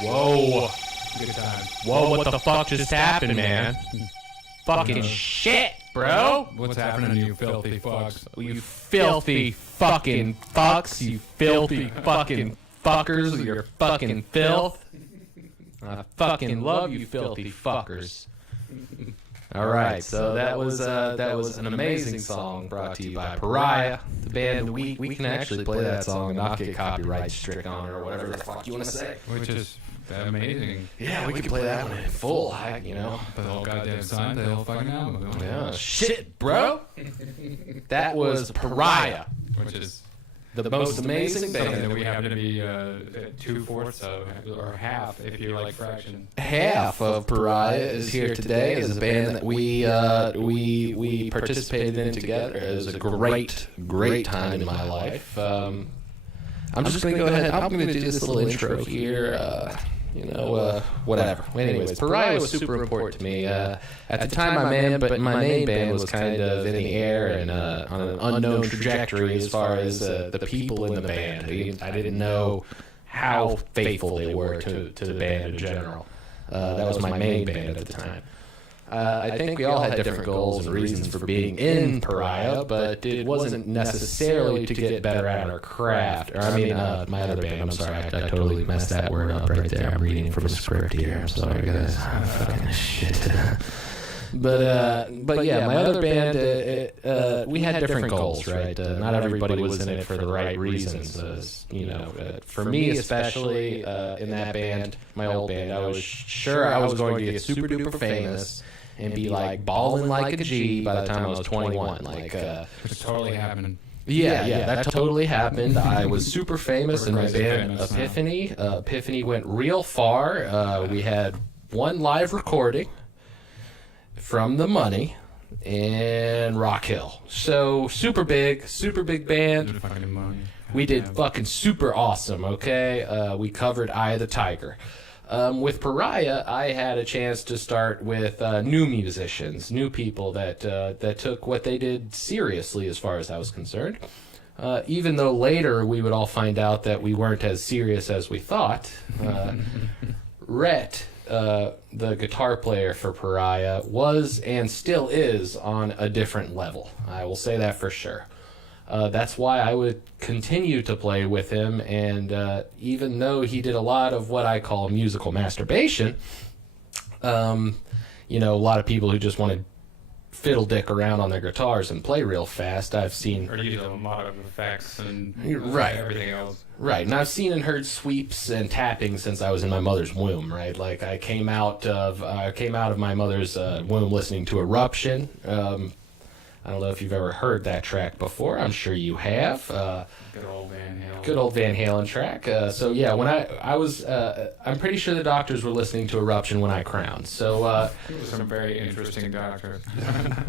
Whoa. Good time. Whoa, what the fuck just happened, man? Fucking shit, bro. What's happening, you filthy fucks? You filthy fucking fucks. You filthy fucking fuckers with your fucking filth. I fucking love you filthy fuckers. Alright, so that was an amazing song brought to you by Pariah, the band of the week. We can actually play that song and not get copyright strict on it or whatever the fuck you want to say. Which is amazing. Yeah, we can play that one in full, you know. The whole goddamn sign, the whole fucking album. Yeah, shit, bro. That was Pariah, Which is the most amazing something band. that we happen to be 2/4 of, or half if you like fraction. Half of Pariah is here today as a band that we participated in together. It was a great time in my life. I'm just going to go ahead. I'm going to do this little intro here. Whatever. Anyways, Pariah was super important to me. At the time, my main band was kind of in the air and on an unknown trajectory as far as the people in the band. I didn't know how faithful they were to the band in general. That was my main band at the time. I think we all had different goals and reasons for being in Pariah, but it wasn't necessarily to get better at our craft. Or my other band. I'm sorry, I totally messed that word up right there. I'm reading from a script here. I'm sorry, guys. Fucking shit. But yeah, my other band, we had different goals, right? Not everybody was in it for the right reasons. For me especially, in that band, my old band, I was sure I was going to get super duper famous and be like balling like a G by the time I was 21. Which totally happened. Yeah, that totally happened. I was super famous in my band, Epiphany. Epiphany went real far. We had one live recording from The Money and Rock Hill. So super big band. We did fucking super awesome, okay? We covered Eye of the Tiger. With Pariah, I had a chance to start with new musicians, new people that took what they did seriously as far as I was concerned. Even though later we would all find out that we weren't as serious as we thought. Rhett, the guitar player for Pariah, was and still is on a different level. I will say that for sure. That's why I would continue to play with him, and even though he did a lot of what I call musical masturbation, a lot of people who just want to fiddle dick around on their guitars and play real fast, I've seen... Or use a lot of effects and everything else. Right, and I've seen and heard sweeps and tapping since I was in my mother's womb, right? Like, I came out of my mother's womb listening to Eruption. I don't know if you've ever heard that track before. I'm sure you have. Good old Van Halen. Good old Van Halen track. So yeah, when I was, I'm pretty sure the doctors were listening to Eruption when I crowned. So some very interesting doctors.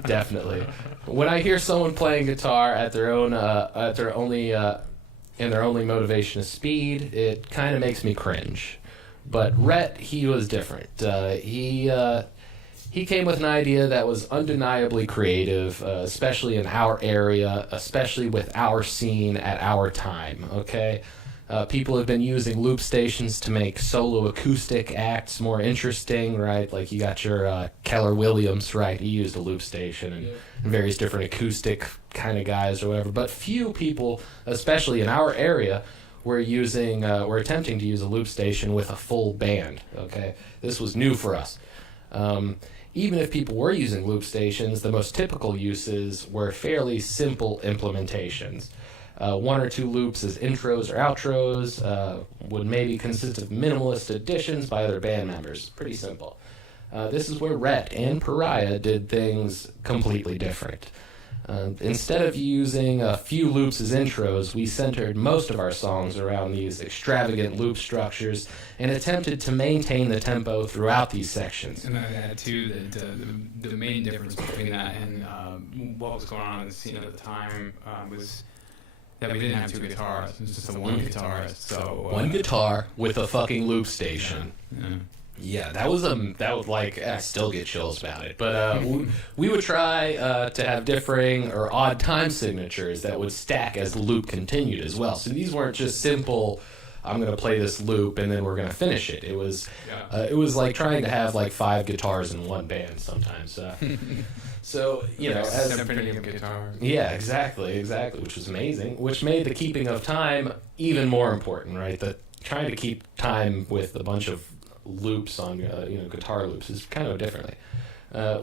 Definitely. When I hear someone playing guitar at their own, and their only motivation is speed, it kind of makes me cringe. But Rhett, he was different. He came with an idea that was undeniably creative, especially in our area, especially with our scene at our time, okay? People have been using loop stations to make solo acoustic acts more interesting, right? Like you got your Keller Williams, right? He used a loop station and various different acoustic kind of guys or whatever. But few people, especially in our area, were attempting to use a loop station with a full band, okay? This was new for us. Even if people were using loop stations, the most typical uses were fairly simple implementations. One or two loops as intros or outros would maybe consist of minimalist additions by other band members. Pretty simple. This is where Rhett and Pariah did things completely different. Instead of using a few loops as intros, we centered most of our songs around these extravagant loop structures and attempted to maintain the tempo throughout these sections. And I add too that the main difference between that and what was going on in the scene at the time was that we didn't have two guitarists. It was just a one guitarist. So one guitar with a fucking loop station. Yeah. Yeah, that was like, I still get chills about it. But we would try to have differing or odd time signatures that would stack as the loop continued as well. So these weren't just simple, I'm going to play this loop and then we're going to finish it. It was like trying to have like 5 guitars in one band sometimes. So, you know, as symphony of guitar. Yeah, exactly, which was amazing, which made the keeping of time even more important, right? Trying to keep time with a bunch of loops on guitar loops is kind of differently.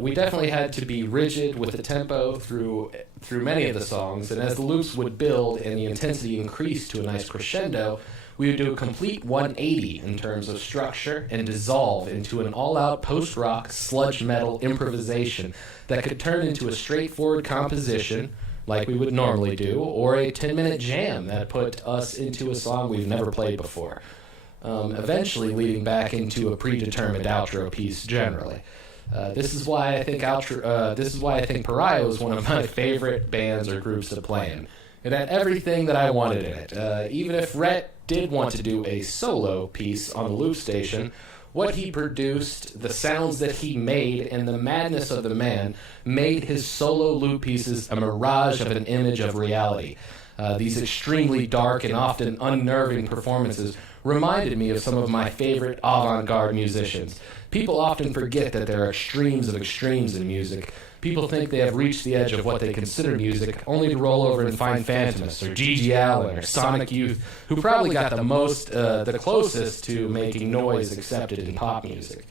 We definitely had to be rigid with the tempo through many of the songs, and as the loops would build and the intensity increased to a nice crescendo, we would do a complete 180 in terms of structure and dissolve into an all-out post-rock sludge metal improvisation that could turn into a straightforward composition like we would normally do, or a 10-minute jam that put us into a song we've never played before. Eventually leading back into a predetermined outro piece generally. This is why I think Pariah was one of my favorite bands or groups to play in. It had everything that I wanted in it. Even if Rhett did want to do a solo piece on the loop station, what he produced, the sounds that he made, and the madness of the man made his solo loop pieces a mirage of an image of reality. These extremely dark and often unnerving performances reminded me of some of my favorite avant-garde musicians. People often forget that there are extremes of extremes in music. People think they have reached the edge of what they consider music, only to roll over and find Phantomus or G.G. Allen or Sonic Youth, who probably got the closest to making noise accepted in pop music.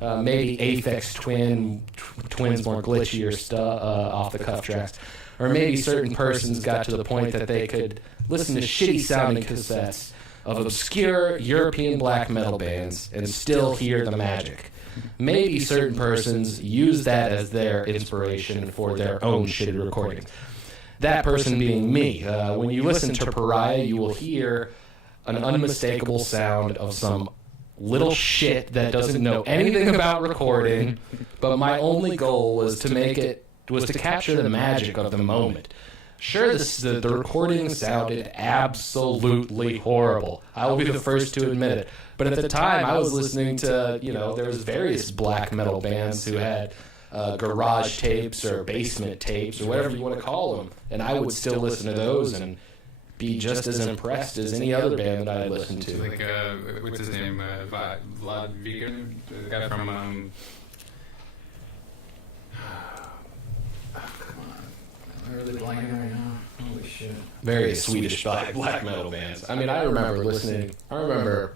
Maybe Aphex Twin's more glitchier stuff off-the-cuff tracks. Or maybe certain persons got to the point that they could listen to shitty-sounding cassettes of obscure European black metal bands and still hear the magic. Maybe certain persons use that as their inspiration for their own shitty recordings. That person being me. When you listen to Pariah, you will hear an unmistakable sound of some little shit that doesn't know anything about recording, but my only goal was to capture the magic of the moment. Sure, the recording sounded absolutely horrible. I will be the first to admit it. But at the time, I was listening to, there was various black metal bands who had garage tapes or basement tapes or whatever you want to call them. And I would still listen to those and be just as impressed as any other band that I listened to. Like, what's his name? Vlad Vegan? The guy from... I'm really blanking right now. Holy shit. Various Swedish black metal bands. I mean, I remember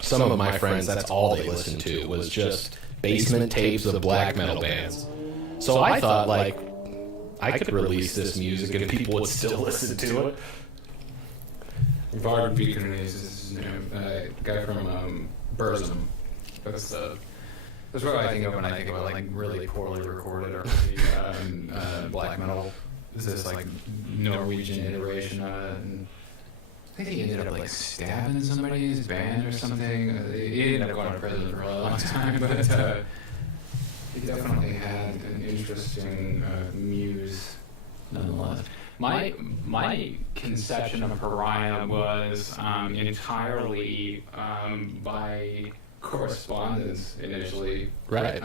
some of my friends, that's all they listened to was just basement tapes of black metal bands. So I thought, like, I could release this music and people would still listen to it. Vlad Vegan is his name. Guy from Burzum. That's what I think of when I think about like really poorly recorded or black metal. This is like Norwegian iteration of it. And I think he ended up like stabbing somebody in his band or something. He ended up going to prison for a really long time, but he definitely had an interesting muse, nonetheless. My conception of Pariah was entirely by correspondence initially. Right.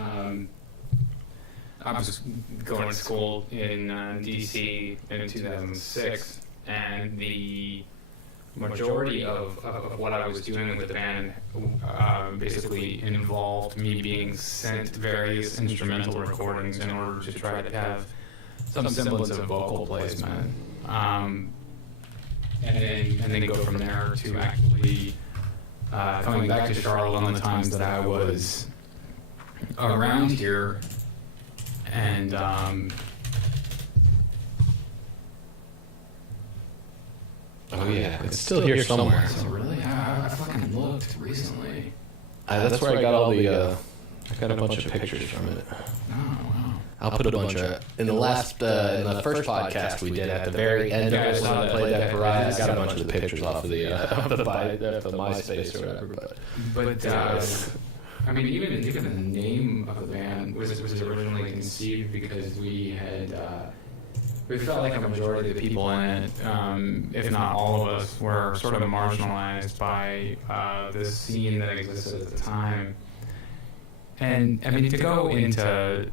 I was going to school in D.C. in 2006, and the majority of what I was doing with the band basically involved me being sent various instrumental recordings in order to try to have some semblance of vocal placement, and then go from there to actually coming back to Charlotte on the times that I was around here. And oh yeah, it's still here somewhere. So really, I fucking looked recently. That's where I got all the. I got a bunch of pictures from it. Oh wow! I'll put a bunch of in the first podcast we did at the very end of it when I played that Pariah. I got a bunch of the pictures off of the MySpace or whatever. But I mean, even the name of the band was originally conceived because we felt like a majority of the people in it, if not all of us, were sort of marginalized by the scene that existed at the time. And I mean, to go into,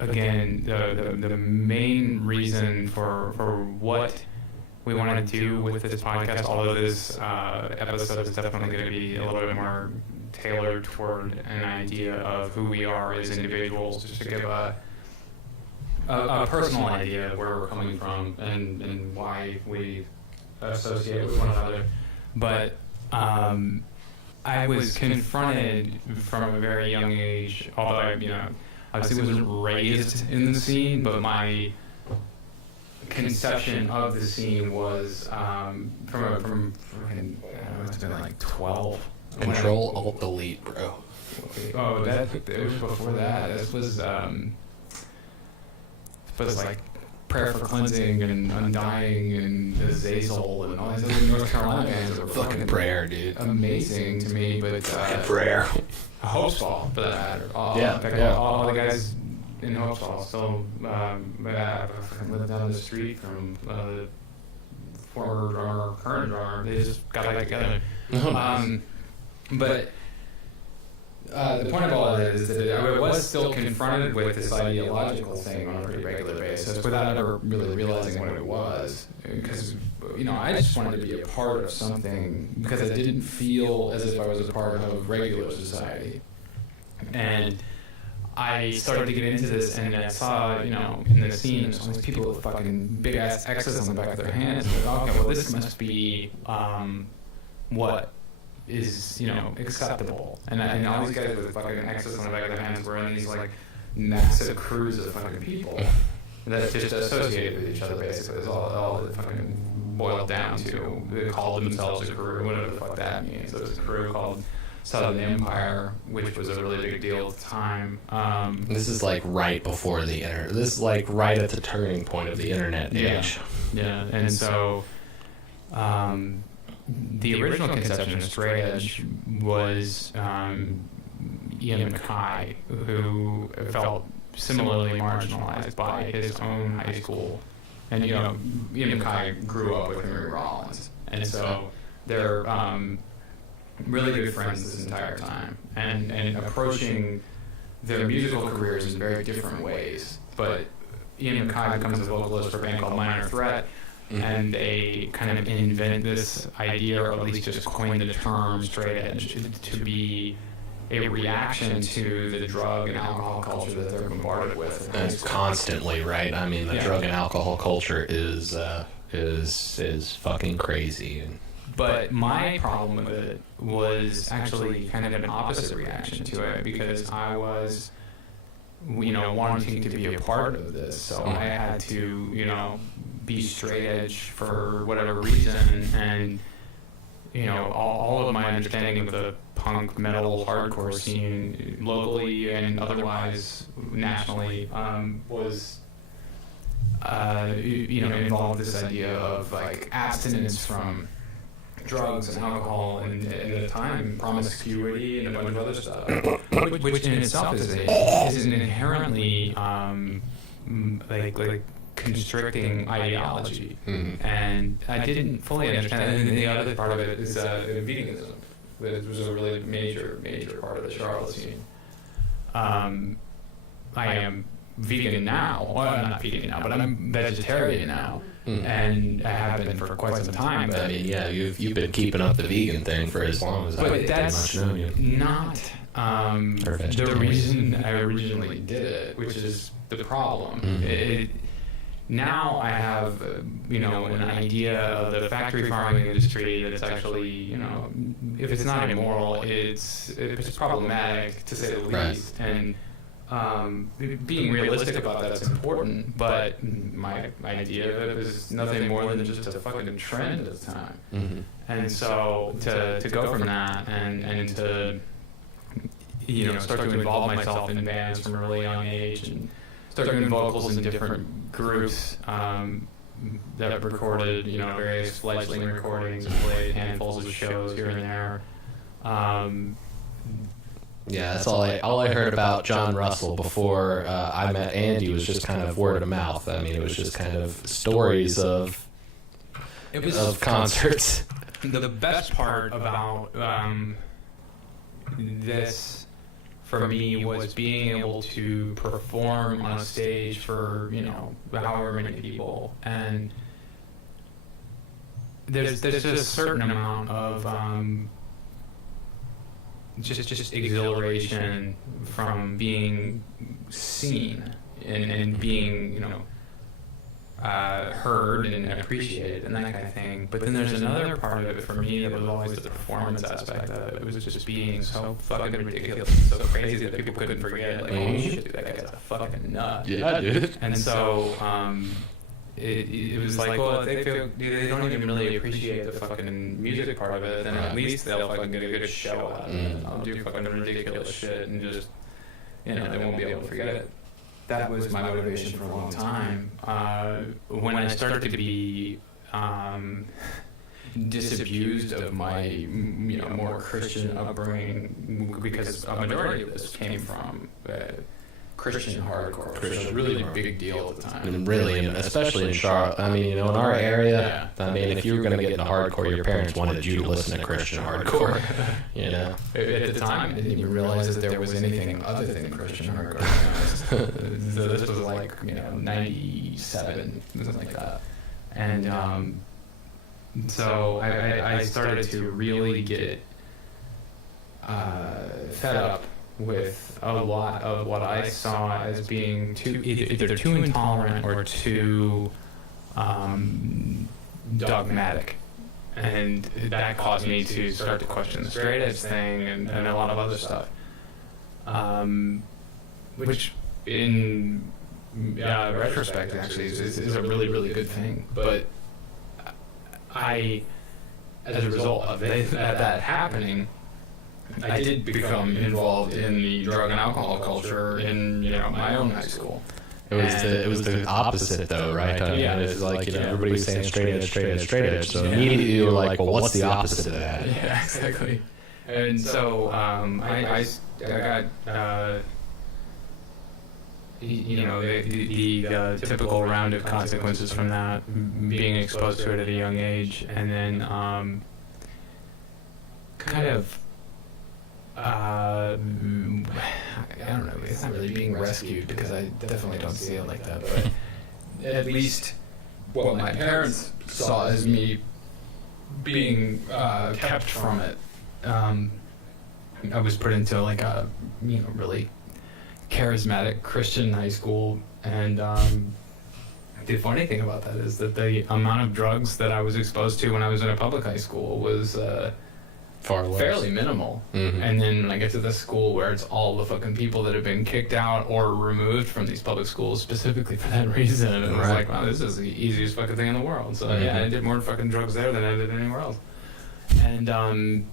again, the main reason for what we want to do with this podcast, although this episode is definitely going to be a little bit more tailored toward an idea of who we are as individuals, just to give a personal idea of where we're coming from and why we associate with one another. But I was confronted from a very young age, although I, obviously wasn't raised in the scene, but my conception of the scene was from it's been like 12. Control Alt Delete, bro. Oh, it was before that. This was like Prayer for Cleansing and Undying and Azazel and all these other North Carolina bands that were Fucking Prayer, dude. amazing to me. But Prayer. Hopesfall, for that matter. All the guys in Hopesfall still lived down the street from the former drummer, current drummer. They just got back together. But the point of all of that is that I was still confronted with this ideological thing on a pretty regular basis without ever really realizing what it was. Because, I just wanted to be a part of something because I didn't feel as if I was a part of regular society. And I started to get into this, and I saw, in the scene, there's all these people with fucking big-ass X's on the back of their hands. And I thought, okay, well, this must be what is, acceptable. And all these guys with fucking X's on the back of their hands were in these, like, massive crews of fucking people that just associated with each other, basically. It's all it fucking boiled down to. They called themselves a crew, whatever the fuck that means. There was a crew called Southern Empire, which was a really big deal at the time. This is like right before the internet. This is like right at the turning point of the internet age. Yeah, and so the original conception of straight edge was Ian MacKay, who felt similarly marginalized by his own high school. And, Ian MacKay grew up with Henry Rollins. And so they're really good friends this entire time, and approaching their musical careers in very different ways. But Ian MacKay becomes a vocalist for a band called Minor Threat, and they kind of invent this idea, or at least just coin the term straight edge, to be a reaction to the drug and alcohol culture that they're bombarded with. And it's constantly, right? I mean, the drug and alcohol culture is fucking crazy. But my problem with it was actually kind of an opposite reaction to it, because I was, wanting to be a part of this. So I had to, be straight edge for whatever reason. And, all of my understanding of the punk, metal, hardcore scene, locally and otherwise nationally, was involved this idea of like abstinence from drugs and alcohol, and at the time promiscuity and a bunch of other stuff, which in itself is an inherently like constricting ideology. And I didn't fully understand. And the other part of it is veganism, which was a really major part of the Charlotte scene. I am vegan now. Well, I'm not vegan now, but I'm vegetarian now. And I have been for quite some time. But I mean, yeah, you've been keeping up the vegan thing for as long as I've pretty much known you. Not the reason I originally did it, which is the problem. Now I have, an idea of the factory farming industry that's actually, if it's not immoral, it's problematic, to say the least. And being realistic about that's important, but my idea of it is nothing more than just a fucking trend at the time. And so to go from that and to start to involve myself in bands from a really young age, and start doing vocals in different groups that recorded various fledgling recordings and played handfuls of shows here and there. Yeah, that's all I heard about John Russell before I met Andy was just kind of word of mouth. I mean, it was just kind of stories of concerts. The best part about this for me was being able to perform on a stage for, however many people. And there's just a certain amount of just exhilaration from being seen and being, heard and appreciated and that kind of thing. But then there's another part of it for me that was always the performance aspect of it. It was just being so fucking ridiculous, so crazy that people couldn't forget. Like, oh shit, dude, that guy's a fucking nut. Yeah, dude. And so, it was like, well, if they don't even really appreciate the fucking music part of it, then at least they'll fucking get a good show out of it. I'll do fucking ridiculous shit and just, they won't be able to forget it. That was my motivation for a long time. When I started to be disabused of my, more Christian upbringing, because a majority of this came from Christian hardcore, which was really a big deal at the time. And really, especially in Charlotte. I mean, in our area, I mean, if you were going to get into hardcore, your parents wanted you to listen to Christian hardcore. At the time, I didn't even realize that there was anything other than Christian hardcore. So this was like, 97, something like that. And so I started to really get fed up with a lot of what I saw as being either too intolerant or too dogmatic. And that caused me to start to question the straight edge thing and a lot of other stuff. Which in retrospect actually is a really, really good thing. But I, as a result of that happening, I did become involved in the drug and alcohol culture in my own high school. It was the opposite though, right? It's like everybody was saying straight edge. So immediately you were like, well, what's the opposite of that? Yeah, exactly. And so I got the typical round of consequences from that, being exposed to it at a young age, and then kind of. I don't know, it's not really being rescued because I definitely don't see it like that, but at least what my parents saw as me being kept from it. I was put into like a really charismatic Christian high school, and the funny thing about that is that the amount of drugs that I was exposed to when I was in a public high school was far less. Fairly minimal. Mm-hmm. And then when I get to this school where it's all the fucking people that have been kicked out or removed from these public schools specifically for that reason, and I was like, wow, this is the easiest fucking thing in the world. So yeah, I did more fucking drugs there than I did anywhere else. And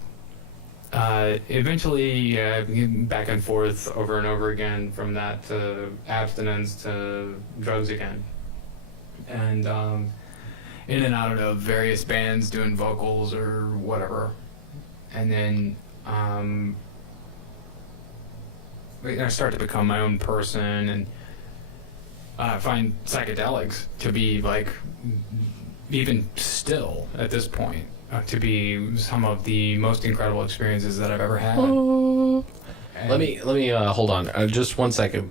eventually back and forth over and over again from that to abstinence to drugs again. And in and out of various bands doing vocals or whatever. And then I start to become my own person and find psychedelics to be like, even still at this point, to be some of the most incredible experiences that I've ever had. Let me hold on just 1 second.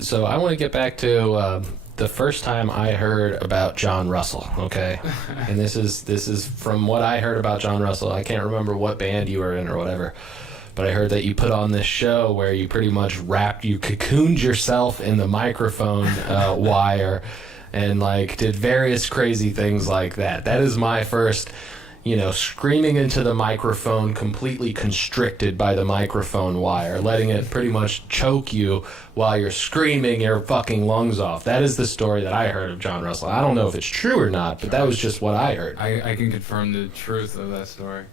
So I want to get back to the first time I heard about John Russell, okay? And this is from what I heard about John Russell. I can't remember what band you were in or whatever, but I heard that you put on this show where you pretty much you cocooned yourself in the microphone wire and like did various crazy things like that. That is my first, screaming into the microphone, completely constricted by the microphone wire, letting it pretty much choke you while you're screaming your fucking lungs off. That is the story that I heard of John Russell. I don't know if it's true or not, but that was just what I heard. I can confirm the truth of that story.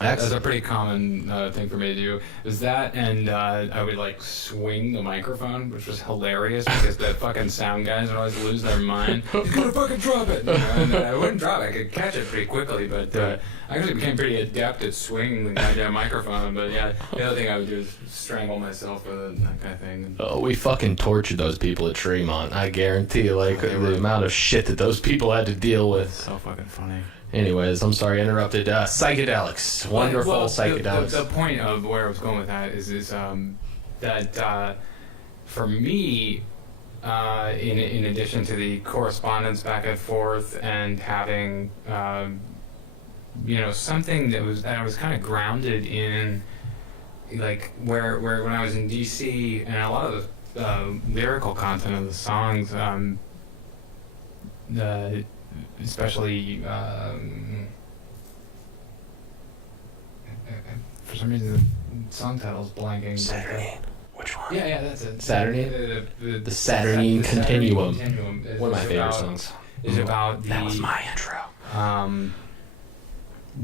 That's a pretty common thing for me to do. Is that, and I would like swing the microphone, which was hilarious because the fucking sound guys would always lose their mind. You gotta fucking drop it. And I wouldn't drop it. I could catch it pretty quickly, but I actually became pretty adept at swinging the goddamn microphone. But yeah, the other thing I would do is strangle myself with it, that kind of thing. Oh, we fucking tortured those people at Tremont. I guarantee, the amount of shit that those people had to deal with. So fucking funny. Anyways, I'm sorry, I interrupted. Psychedelics. Wonderful psychedelics. The point of where I was going with that is that for me, in addition to the correspondence back and forth and having something that I was kind of grounded in, like where when I was in DC, and a lot of the lyrical content of the songs, especially for some reason the song title's blanking. Saturnine. Which one? Yeah, that's it. Saturnine? The Saturnine Continuum. One of my favorite songs. Is about the... That was my intro.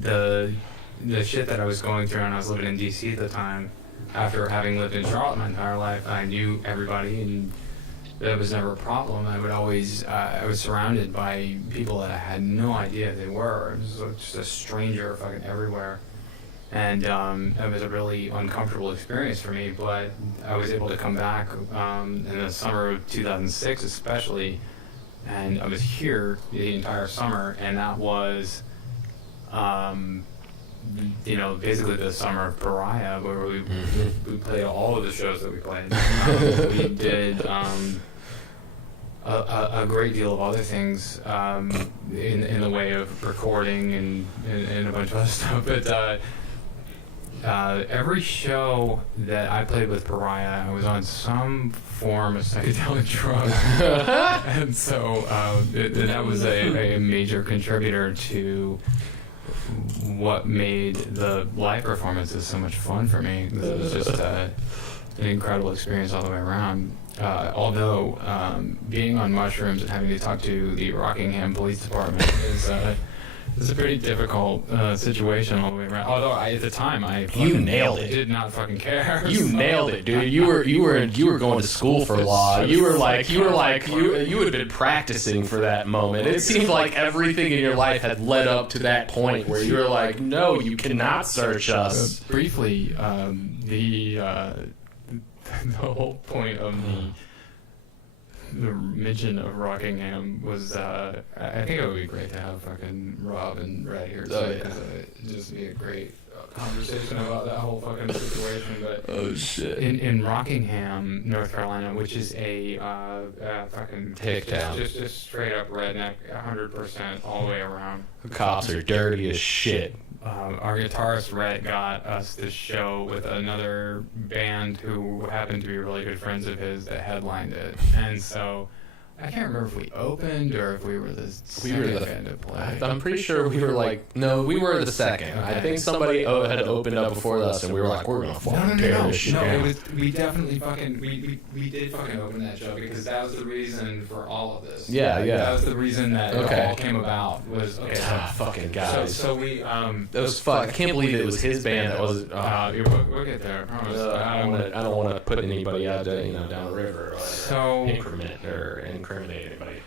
The shit that I was going through, and I was living in DC at the time. After having lived in Charlotte my entire life, I knew everybody, and that was never a problem. I would always, I was surrounded by people that I had no idea they were. It was just a stranger fucking everywhere. And it was a really uncomfortable experience for me, but I was able to come back in the summer of 2006 especially, and I was here the entire summer, and that was, basically the summer of Pariah, where we played all of the shows that we played. We did a great deal of other things in the way of recording and a bunch of other stuff, but every show that I played with Pariah, I was on some form of psychedelic drug, and so that was a major contributor to what made the live performances so much fun for me. It was just an incredible experience all the way around. Although being on mushrooms and having to talk to the Rockingham Police Department is a pretty difficult situation all the way around. Although at the time you nailed it. Did not fucking care. You nailed it, dude. You were going to school for law. You had been practicing for that moment. It seemed like everything in your life had led up to that point where you were like, no, you cannot search us. Briefly, the whole point of the mention of Rockingham was, I think it would be great to have fucking Rob and Ray here today, because it'd just be a great conversation about that whole fucking situation. But oh shit! In Rockingham, North Carolina, which is a fucking hick town, just straight up redneck, 100% all the way around. The cops are dirty as shit. Our guitarist Rhett got us this show with another band who happened to be really good friends of his that headlined it, and so I can't remember if we opened or if we were the second band to play. I'm pretty sure we were like, no, we were the second. Okay. I think somebody had opened up before us, and we were like, we're gonna fucking tear this shit down. We definitely fucking we did fucking open that show because that was the reason for all of this. Yeah. That was the reason that it all came about. Was fucking guys. So we that was fuck. I can't believe it was his band that was. We'll get there. I promise. I don't want to put anybody out down the river. So incriminate anybody.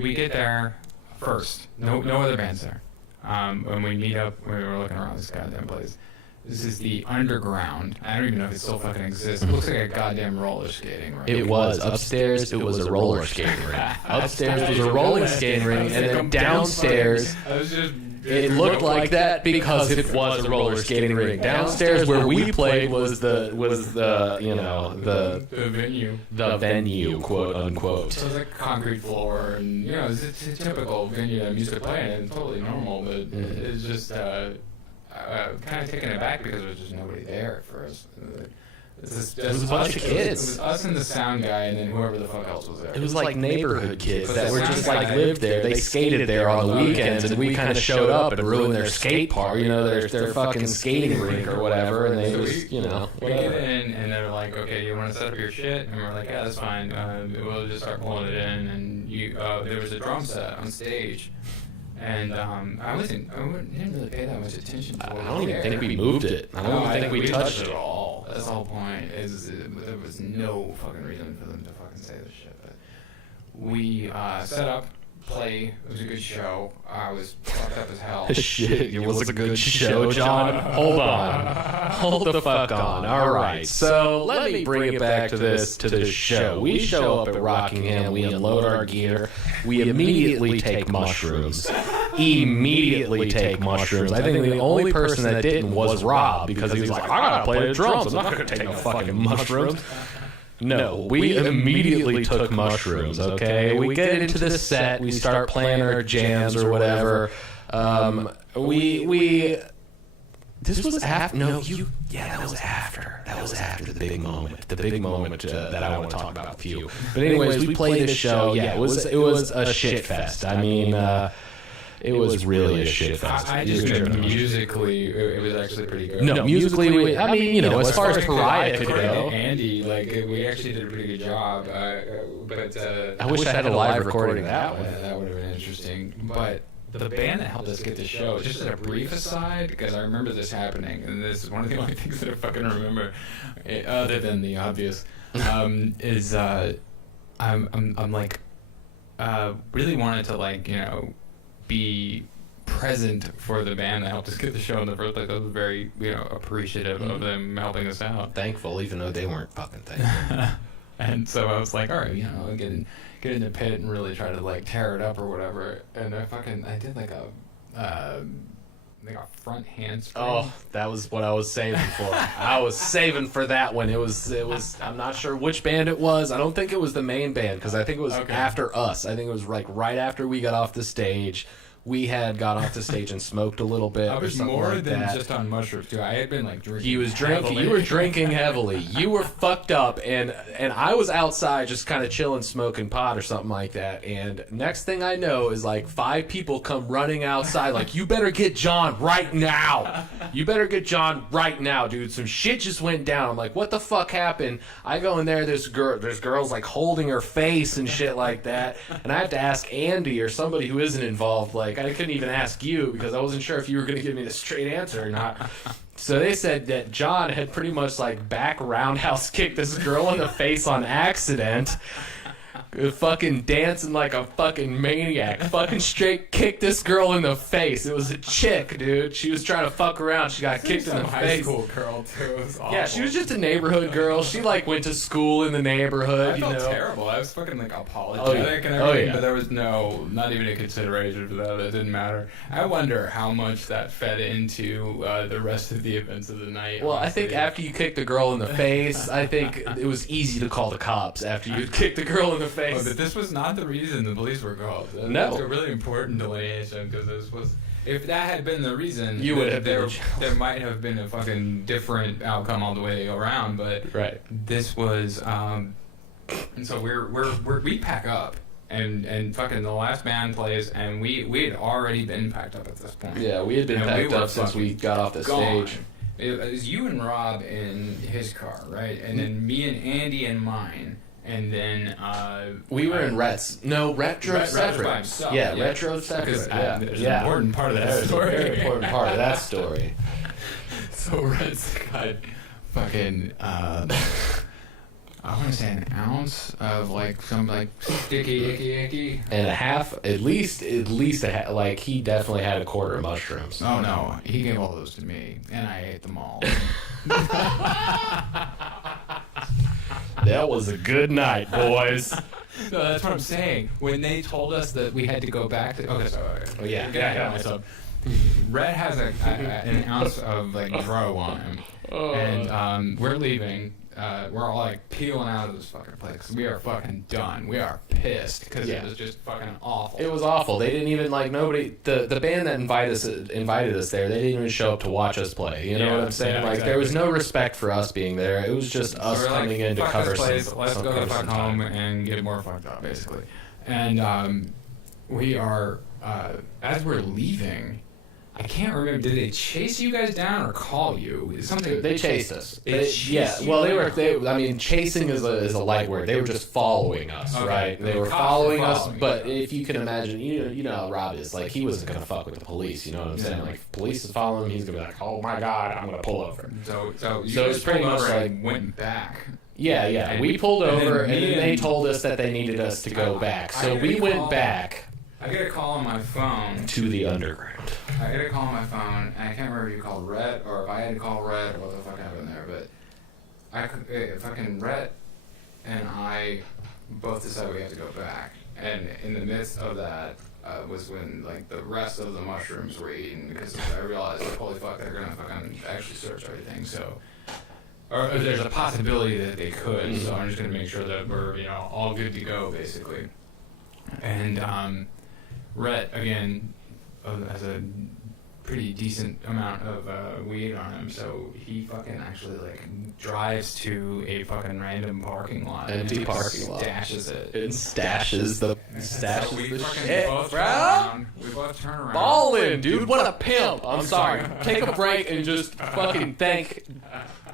We get there first. No other bands there. When we meet up, we were looking around this goddamn place. This is the Underground. I don't even know if it still fucking exists. It looks like a goddamn roller skating ring. It was. Upstairs, it was a roller skating ring. Upstairs was a rolling skating ring, and then downstairs, it looked like that because it was a roller skating ring. Downstairs where we played was the venue, quote unquote. So it was like concrete floor, and it's a typical venue that I'm used to playing. It's totally normal, but it's just kind of taken aback because there was just nobody there at first. It was a bunch of kids. It was us and the sound guy, and then whoever the fuck else was there. It was like neighborhood kids that were just like lived there. They skated there on the weekends, and we kind of showed up and ruined their skate park, their fucking skating rink or whatever. And they just, we get in, and they're like, "Okay, you want to set up your shit?" And we're like, "Yeah, that's fine. We'll just start pulling it in." And there was a drum set on stage. And I didn't really pay that much attention to it. I don't even think we moved it. I don't even think we touched it at all. That's the whole point. There was no fucking reason for them to fucking say this shit. But we set up, play. It was a good show. I was fucked up as hell. Shit, it was a good show, John. Hold on. Hold the fuck on. All right. So let me bring it back to this show. We show up at Rockingham. We unload our gear. We immediately take mushrooms. immediately take mushrooms. I think the only person that didn't was Rob, because he was like, I gotta play the drums. I'm not gonna take no fucking mushrooms. No, we immediately took mushrooms, okay? We get into the set, we start playing our jams or whatever. This was after. No, that was after. That was after the big moment. The big moment that I want to talk about with you. But anyways, we played this show. Yeah, it was a shit fest. I mean, it was really a shit fest. I just meant musically, it was actually pretty good. No, musically, I mean, as far as Pariah could go. Andy, we actually did a pretty good job. But I wish I had a live recording of that one. Yeah, that would have been interesting. But the band that helped us get the show, just as a brief aside, because I remember this happening, and this is one of the only things that I fucking remember, other than the obvious, is I'm like, really wanted to be present for the band that helped us get the show in the first place. I was very appreciative of them helping us out. Thankful, even though they weren't fucking thankful. And so I was like, all right, get in the pit and really try to tear it up or whatever. And I did like a front handspring. Oh, that was what I was saving for. I was saving for that one. It was. I'm not sure which band it was. I don't think it was the main band, because I think it was after us. I think it was right after we got off the stage. We had got off the stage and smoked a little bit. I was more than just on mushrooms too. I had been drinking. He was drinking. You were drinking heavily. You were fucked up, and I was outside just kind of chilling, smoking pot or something like that. And next thing I know is 5 people come running outside, you better get John right now. You better get John right now, dude. Some shit just went down. I'm like, what the fuck happened? I go in there. There's girls holding her face and shit like that. And I have to ask Andy or somebody who isn't involved. I couldn't even ask you because I wasn't sure if you were going to give me the straight answer or not. So they said that John had pretty much back roundhouse kicked this girl in the face on accident. Fucking dancing like a fucking maniac. Fucking straight kicked this girl in the face. It was a chick, dude. She was trying to fuck around. She got kicked in the high face. School girl too. It was awful. Yeah, she was just a neighborhood girl. She went to school in the neighborhood. I felt terrible. I was fucking apologetic and everything, but there was not even a consideration for that. It didn't matter. I wonder how much that fed into the rest of the events of the night. Well, honestly. I think after you kicked the girl in the face, I think it was easy to call the cops after you kicked the girl in the face. Oh, but this was not the reason the police were called. No. It's a really important delineation, because this was... If that had been the reason, you would have there might have been a fucking different outcome all the way around. But this was, and so we pack up, and fucking the last band plays, and we had already been packed up at this point. Yeah, we had been packed up since we got off the stage. It was you and Rob in his car, right? And then me and Andy in mine. And then we were in Rhett's. No, Rhett drove separate. Rhett drove separate. There's an important part of that story. Very important part of that story. So Rhett's got fucking I want to say an ounce of some sticky icky and a half, at least a half, he definitely had a quarter of mushrooms. Oh no, he gave all those to me, and I ate them all. That was a good night, boys. No, that's what I'm saying. When they told us that we had to go back to... Okay, sorry. Oh, yeah. Myself. Rhett has an ounce of grow on him. And we're leaving. We're all peeling out of this fucking place. We are fucking done. We are pissed because it was just fucking awful. It was awful. They didn't even nobody. The band that invited us there. They didn't even show up to watch us play. You know what I'm saying? Exactly. There was no respect for us being there. It was just us coming in to cover some. Let's go the fuck home and get more fucked up, basically. And we are as we're leaving. I can't remember. Did they chase you guys down or call you? Something. They chased us. Chasing is a light word. They were just following us, right? They were following us. But if you can imagine, you know how Rob is. He wasn't gonna fuck with the police. You know what I'm saying? If police is following him, he's gonna be like, "Oh my god, I'm gonna pull over." So it's pretty much went back. Yeah. We pulled over, and then they told us that they needed us to go back. So we went back. I get a call on my phone. To the underground. I get a call on my phone, and I can't remember if you called Rhett or if I had to call Rhett or what the fuck happened there, but fucking Rhett and I both decided we had to go back. And in the midst of that, was when like the rest of the mushrooms were eaten, because I realized like, holy fuck, they're gonna fucking actually search everything. So, or there's a possibility that they could. So I'm just gonna make sure that we're all good to go basically. And Rhett again has a pretty decent amount of weed on him, so he fucking actually like drives to a fucking random parking lot, empty parking lot, stashes it, and stashes the shit, bro. We both turn around. Ballin', dude, what a pimp! I'm sorry. Take a break and just fucking thank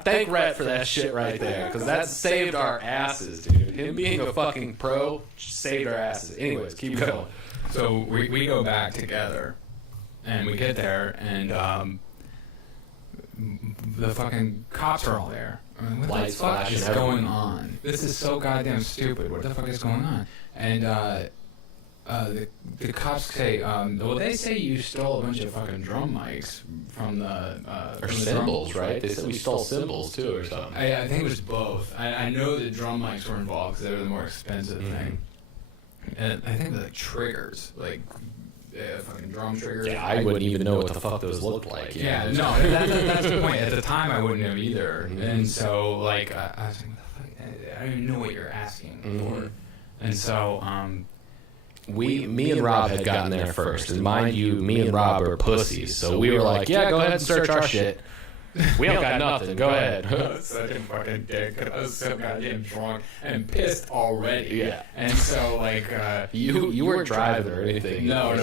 Rhett for that shit right there, because that saved our asses, dude. Him being a fucking pro saved our asses. Anyways, keep going. So we go back together. And we get there, and the fucking cops are all there. I mean, what the fuck is going on? This is so goddamn stupid. What the fuck is going on? And the cops say, well, they say you stole a bunch of fucking drum mics from the... or cymbals, right? They said we stole cymbals, too, or something. I think it was both. I know that drum mics were involved, because they were the more expensive thing. And I think the triggers, like... fucking drum triggers. Yeah, I wouldn't even know what the fuck those looked like. Yeah, no, that's the point. At the time, I wouldn't have either. And so, like, I was like, what the fuck? I don't even know what you're asking for. And so, me and Rob had gotten there first. And mind you, me and Rob are pussies. So we were like, yeah, go ahead and search our shit. We don't got nothing. Go ahead. I was such a fucking dick, because I was so goddamn drunk and pissed already. Yeah. And so, like... You weren't driving or anything. No.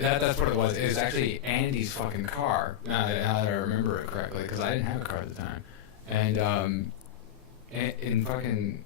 That's what it was. It was actually Andy's fucking car, now that I remember it correctly, because I didn't have a car at the time. And, in fucking...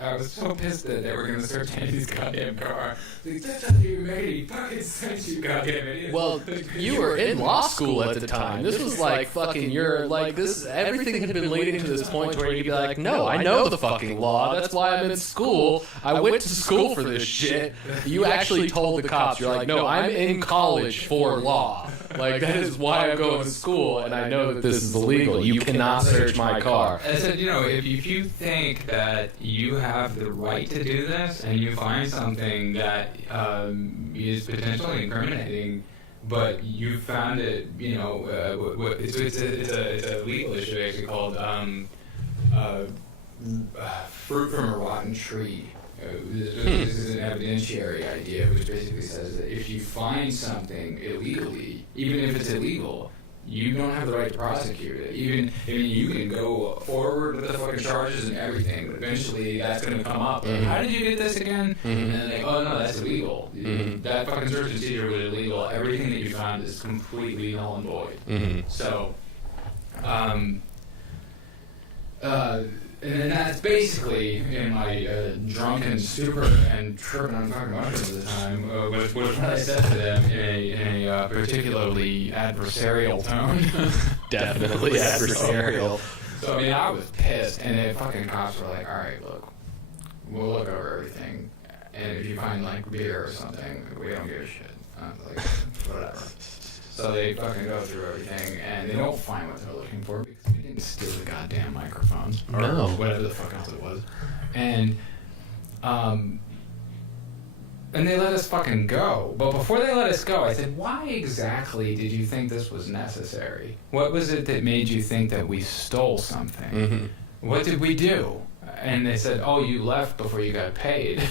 I was so pissed that they were going to search Andy's goddamn car. Like, that's how you made it. He fucking sent you, goddamn idiot. Well, you were in law school at the time. This was like fucking everything had been leading to this point where you'd be like, no, I know the fucking law. That's why I'm in school. I went to school for this shit. You actually told the cops, you're like, no, I'm in college for law. Like, that is why I'm going to school, and I know that this is illegal. You cannot search my car. I said, if you think that you have the right to do this, and you find something that is potentially incriminating, but you found it, it's a legal issue actually called fruit from a rotten tree. This is an evidentiary idea, which basically says that if you find something illegally, even if it's illegal, you don't have the right to prosecute it. You can go forward with the fucking charges and everything, but eventually that's going to come up. Like, how did you get this again? And then like, oh no, that's illegal. That fucking search and seizure was illegal. Everything that you found is completely null and void. So, and then that's basically, in my drunken stupor and tripping on fucking mushrooms at the time, was what I said to them in a particularly adversarial tone. Definitely adversarial. So, I was pissed, and the fucking cops were like, alright, look, we'll look over everything, and if you find, like, beer or something, we don't give a shit. I was like, whatever. So they fucking go through everything, and they don't find what they're looking for, because we didn't steal the goddamn microphone. Or whatever the fuck else it was. And they let us fucking go. But before they let us go, I said, why exactly did you think this was necessary? What was it that made you think that we stole something? What did we do? And they said, oh, you left before you got paid.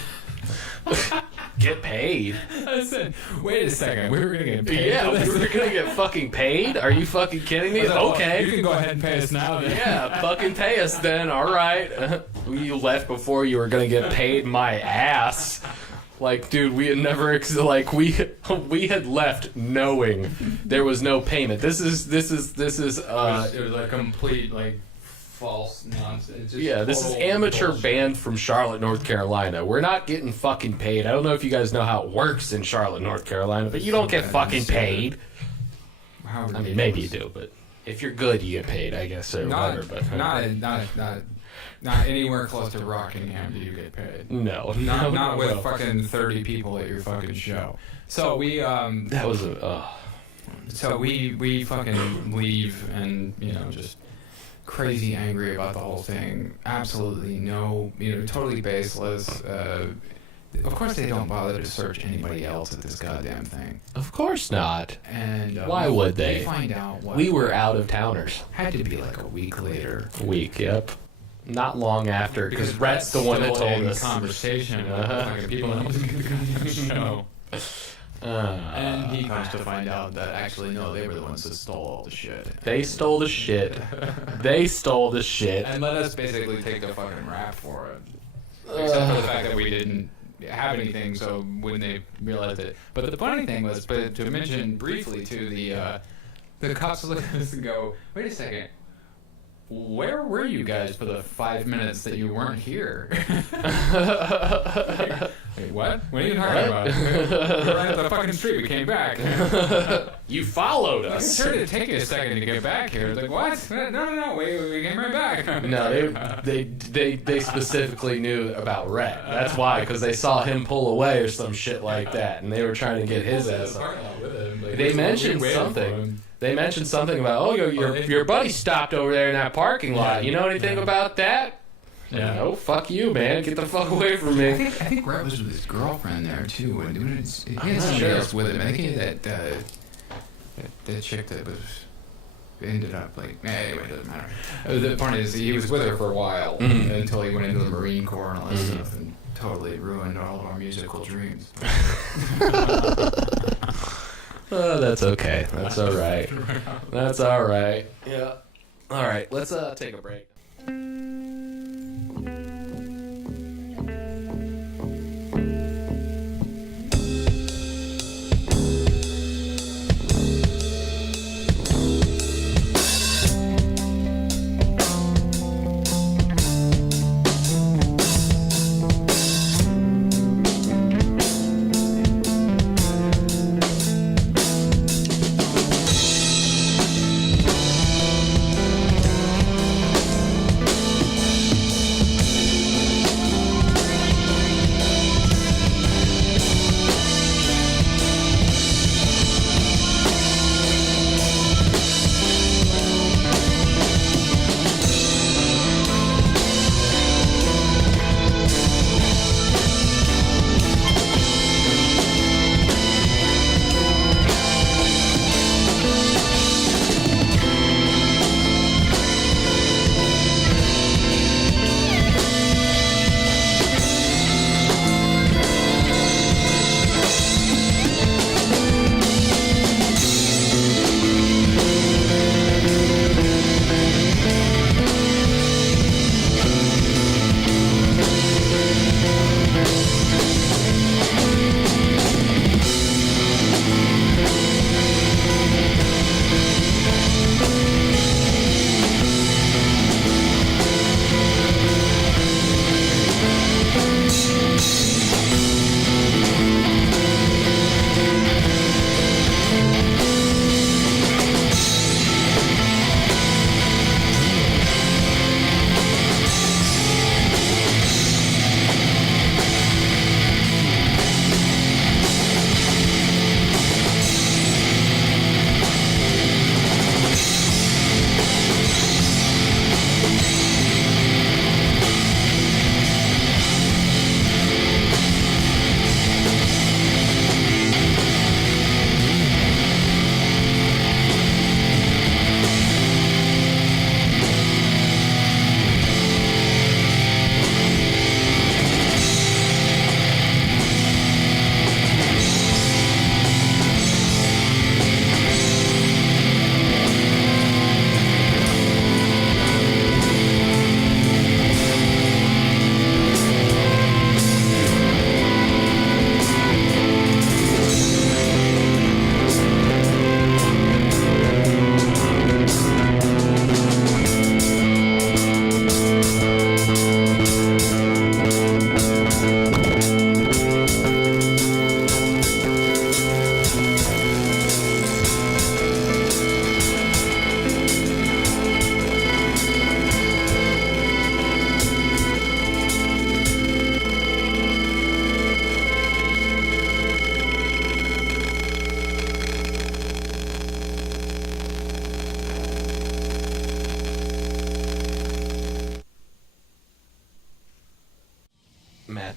Get paid? I said, wait a second, we were going to get paid? Yeah, we were going to get fucking paid? Are you fucking kidding me? Okay. You can go ahead and pay us now then. Yeah, fucking pay us then, alright. You left before you were going to get paid, my ass. Like, dude, we had never, we had left knowing there was no payment. This is it was a complete, false nonsense. Yeah, this is amateur bullshit. band from Charlotte, North Carolina. We're not getting fucking paid. I don't know if you guys know how it works in Charlotte, North Carolina, but you don't get fucking paid. I mean, maybe you do, but if you're good, you get paid, I guess, or whatever. But not anywhere close to Rockingham do you get paid. No, not with fucking 30 people at your fucking show. So we that was so we fucking leave and just crazy angry about the whole thing. Absolutely no, totally baseless. of course they don't bother to search anybody else at this goddamn thing. Of course not. And why would they? We find out what we were out of towners. Had to be like a week later. Yep. Not long after, because Rhett's the one that told us. Conversation with people on the show. And he comes to find out that actually, no, they were the ones that stole all the shit. They stole the shit. They stole the shit. And let us basically take the fucking rap for it. Except for the fact that we didn't have anything, so when they realized it. But the funny thing was, but to mention briefly to the cops look at us and go, wait a second. Where were you guys for the 5 minutes that you weren't here? Wait, what? What are you talking about? We were right up the fucking street. We came back. You followed us. It's sure did take you a second to get back here. Like, what? No. We came right back. No, they specifically knew about Rhett. That's why, because they saw him pull away or some shit like that, and they were trying to get his ass up. They mentioned something. They mentioned something about, oh, your buddy stopped over there in that parking lot. You know anything about that? Yeah. No, fuck you, man. Get the fuck away from me. I think Rhett was with his girlfriend there, too. And he had somebody else with him. I think he had that chick that was ended up, like, anyway, it doesn't matter. The point is, he was with her for a while until he went into the Marine Corps and all that stuff and totally ruined all of our musical dreams. Oh, that's okay. That's all right. That's all right. Yeah. All right. Let's take a break.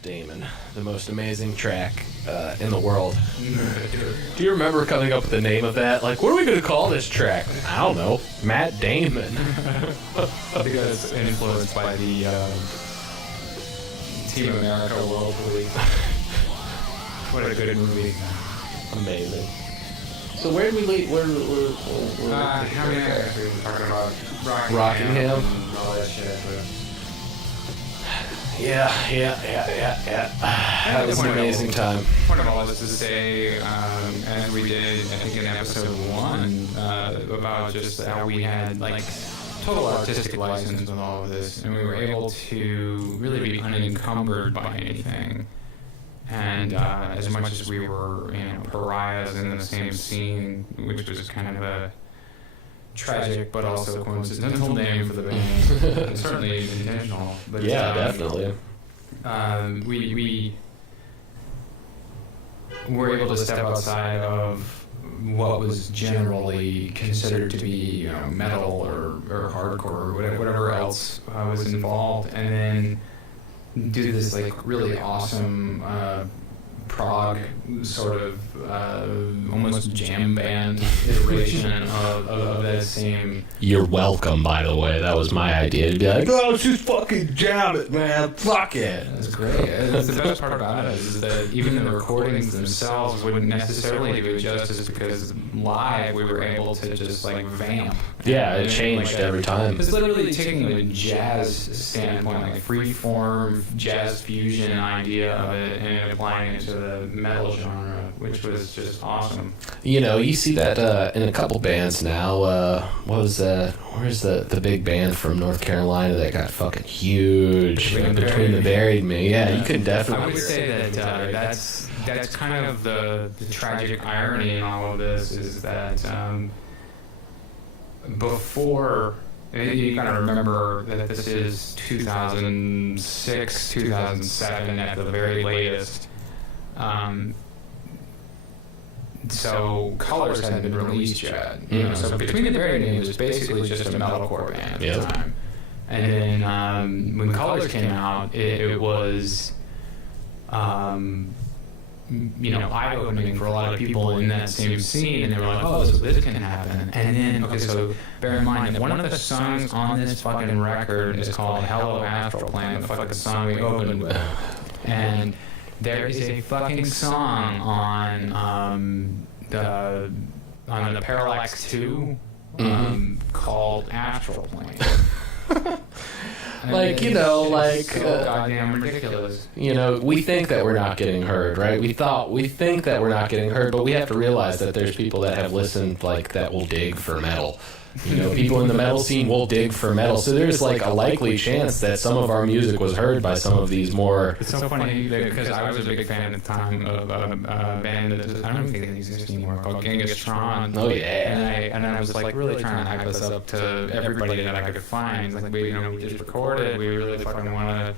Matt Damon, the most amazing track in the world. Do you remember coming up with the name of that? Like, what are we going to call this track? I don't know. Matt Damon. I think that's influenced by the Team America World Police. What a good movie. Amazing. So where did we leave? Where I mean, I guess we were talking about Rockingham and all that shit. But Yeah. That was an amazing time. Point of all this is to say, as we did, I think in episode 1, about just how we had like total artistic license with all of this, and we were able to really be unencumbered by anything. And as much as we were, pariahs in the same scene, which was kind of a tragic but also coincidental name for the band, and certainly intentional. But, Yeah, definitely. We were able to step outside of what was generally considered to be, metal or hardcore or whatever else was involved, and then do this like really awesome prog sort of almost jam band iteration of that same. You're welcome, by the way. That was my idea. To be like, oh, let's just fucking jam it, man. Fuck it. That's great. That's the best part about it is that even the recordings themselves wouldn't necessarily do justice because live we were able to just like vamp. Yeah, it changed every time. It's literally taking a jazz standpoint, like free form jazz fusion idea of it and applying it to the metal genre, which was just awesome. You see that in a couple bands now. Where's the big band from North Carolina that got fucking huge? Between the Buried Me. Yeah, you can definitely. I would say that that's kind of the tragic irony in all of this is that before. You gotta remember that this is 2006, 2007 at the very latest. So Colors hadn't been released yet. So Between the Buried Me was basically just a metalcore band at the time. And then when Colors came out, it was eye-opening for a lot of people in that same scene, and they were like, oh, so this can happen. And then, okay, so bear in mind that one of the songs on this fucking record is called Hello Astral Plane, the fucking song we opened with. And there is a fucking song on the Parallax 2 called Astral Plane. So goddamn ridiculous. We think that we're not getting heard, right? We think that we're not getting heard, but we have to realize that there's people that have listened, like, that will dig for metal. People in the metal scene will dig for metal, so there's like a likely chance that some of our music was heard by some of these more. It's so funny because I was a big fan at the time of a band that I don't think they exist anymore called Genghis Tron. Oh yeah. And I was like really trying to hype us up to everybody that I could find. Like we just recorded. We really fucking want to.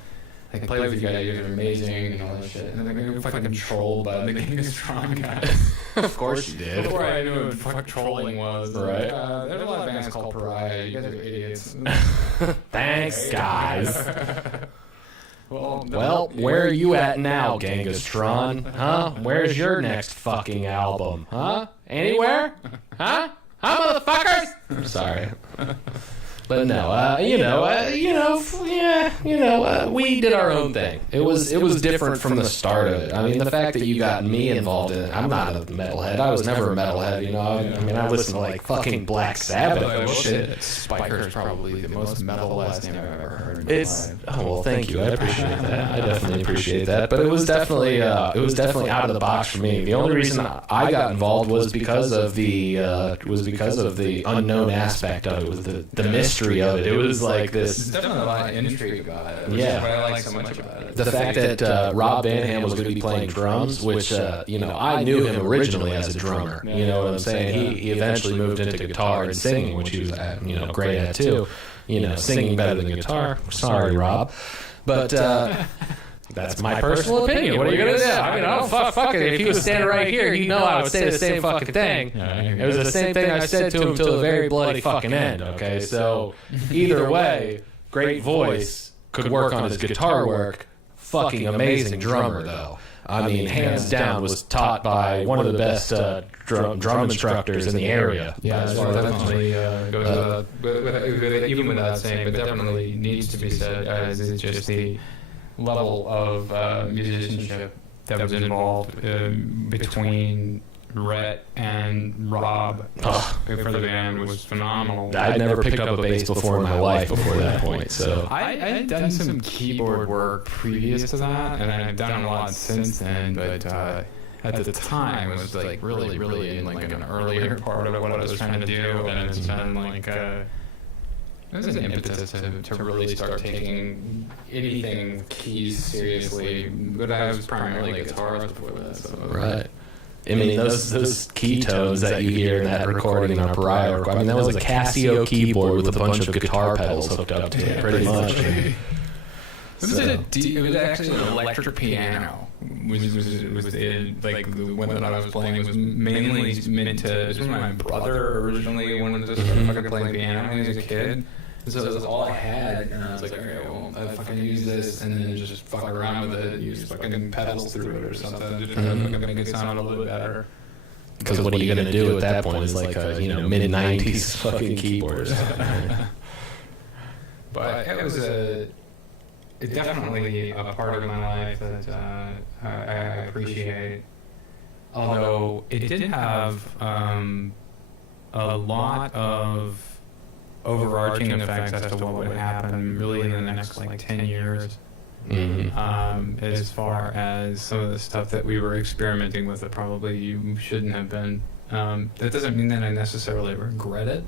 Like, play with you guys, you guys are amazing and all that shit. And then we were fucking trolled by the Genghis Tron guys. Of course you did. Before I knew what fuck trolling was. Right. There's a lot of bands called Pariahs. You guys are idiots. Thanks, guys. Well, where are you at now, Genghis Tron? Huh? Where's your next fucking album? Huh? Anywhere? Huh? Motherfuckers? I'm sorry. But no, we did our own thing. It was different from the start of it. I mean, the fact that you got me involved in it, I'm not a metalhead. I was never a metalhead, I listened to like fucking Black Sabbath and shit. Spiker's probably the most metal last name I've ever heard. Thank you. I appreciate that. I definitely appreciate that. But it was definitely out of the box for me. The only reason I got involved was because of the unknown aspect of it, was the mystery of it. It was like this. There's definitely a lot of intrigue about it. Which Yeah. is what I like so much about it. The fact that Rob Van Ham was going to be playing drums, which I knew him originally as a drummer. You know what I'm saying? He eventually moved into guitar and singing, which he was great at too. Singing better than guitar. Sorry, Rob, but that's my personal opinion. What are you gonna do? I mean, fuck it. If he was standing right here, I would say the same fucking thing. It was the same thing I said to him till the very bloody fucking end. Okay, so either way, great voice could work on his guitar work. fucking amazing drummer, though. I mean, hands down, was taught by one of the best drum instructors in the area. Yeah, definitely even without saying, but definitely needs to be said as it's just the level of musicianship that was involved between Rhett and Rob for the band was phenomenal. I'd never picked up a bass before in my life before that point. So I'd done some keyboard work previous to that, and I've done a lot since then. But at the time, it was like really in like an earlier part of what I was trying to do, and it's been like it was an impetus to really start taking anything with keys seriously. But I was primarily a guitarist before that. So. Right. I mean, those key tones that you hear in that recording on Pariah, I mean, that was a Casio keyboard with a bunch of guitar pedals hooked up to it, pretty much. It was actually an electric piano. Was like the one that I was playing was mainly meant to. This was my brother originally wanted to start fucking playing piano when he was a kid. And so it was all I had, and I was like, okay, well, I fucking use this, and then just fuck around with it, use fucking pedals through it or something, just to make it sound a little bit better. Because what are you going to do at that point is like a, mid-90s fucking keyboard. But it was definitely a part of my life that I appreciate. Although it did have a lot of overarching effects as to what would happen really in the next like 10 years. As far as some of the stuff that we were experimenting with that probably you shouldn't have been. That doesn't mean that I necessarily regret it,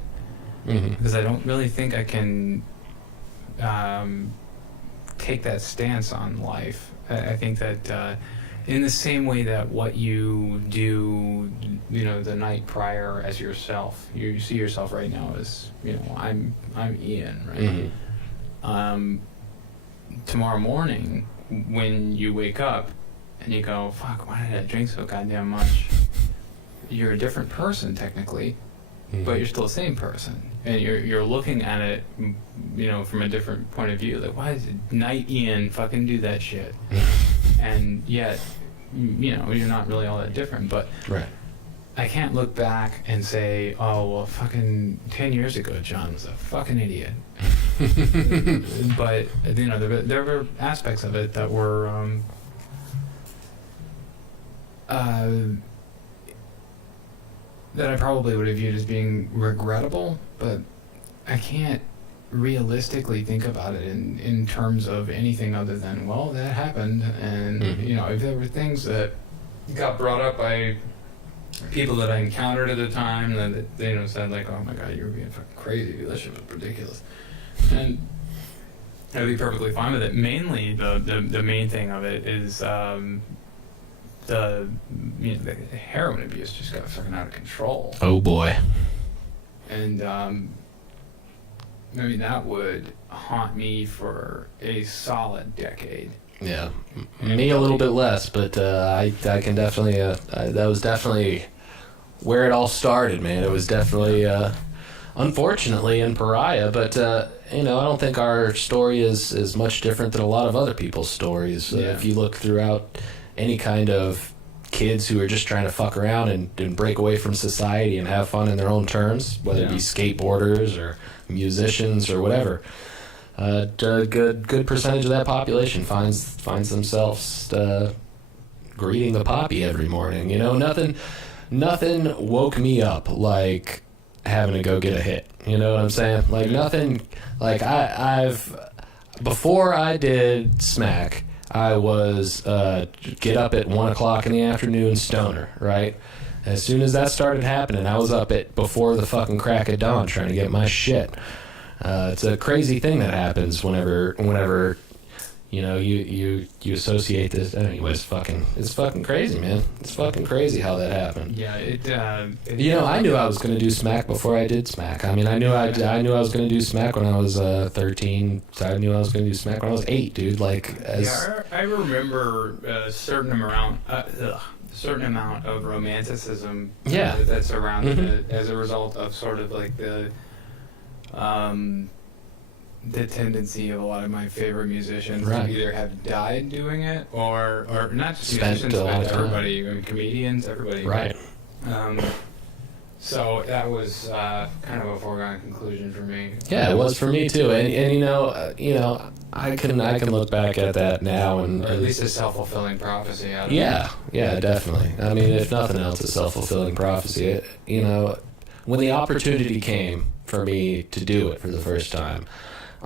because I don't really think I can take that stance on life. I think that in the same way that what you do, the night prior as yourself, you see yourself right now as, I'm Ian, right? Tomorrow morning, when you wake up and you go, fuck, why did I drink so goddamn much? You're a different person technically, but you're still the same person, and you're looking at it, from a different point of view. Like, why did night Ian fucking do that shit? And yet, you're not really all that different. But right. I can't look back and say, oh, well, fucking 10 years ago, John was a fucking idiot. But, there were aspects of it that were that I probably would have viewed as being regrettable, but I can't realistically think about it in terms of anything other than, well, that happened, and if there were things that got brought up by people that I encountered at the time that they said like, oh my god, you were being fucking crazy, that shit was ridiculous, and I'd be perfectly fine with it. Mainly the main thing of it is the heroin abuse just got fucking out of control. Oh boy. And that would haunt me for a solid decade. Yeah, me a little bit less, but I can definitely that was definitely where it all started, man. It was definitely unfortunately in Pariah, but I don't think our story is much different than a lot of other people's stories. If you look throughout any kind of kids who are just trying to fuck around and break away from society and have fun in their own terms, whether it be skateboarders or musicians or whatever, a good percentage of that population finds themselves greeting the poppy every morning. Nothing woke me up like having to go get a hit. You know what I'm saying? Like nothing. Like I've before I did smack, I was get up at 1 o'clock in the afternoon stoner, right? As soon as that started happening, I was up at before the fucking crack of dawn trying to get my shit. It's a crazy thing that happens whenever you associate this. Anyways, it's fucking crazy, man. It's fucking crazy how that happened. Yeah, I knew I was gonna do smack before I did smack. I mean, I knew I was gonna do smack when I was 13. So I knew I was gonna do smack when I was 8, dude. I remember a certain amount of romanticism. That's around it as a result of sort of like the the tendency of a lot of my favorite musicians Right. to either have died doing it or not just Spent musicians, a lot but of time. everybody, I mean, comedians, everybody. Right. So that was kind of a foregone conclusion for me. Yeah, it was for me too. And I can look back at that now and Or at least a self-fulfilling prophecy out of yeah, definitely. I mean, if nothing else, a self-fulfilling prophecy. When the opportunity came for me to do it for the first time,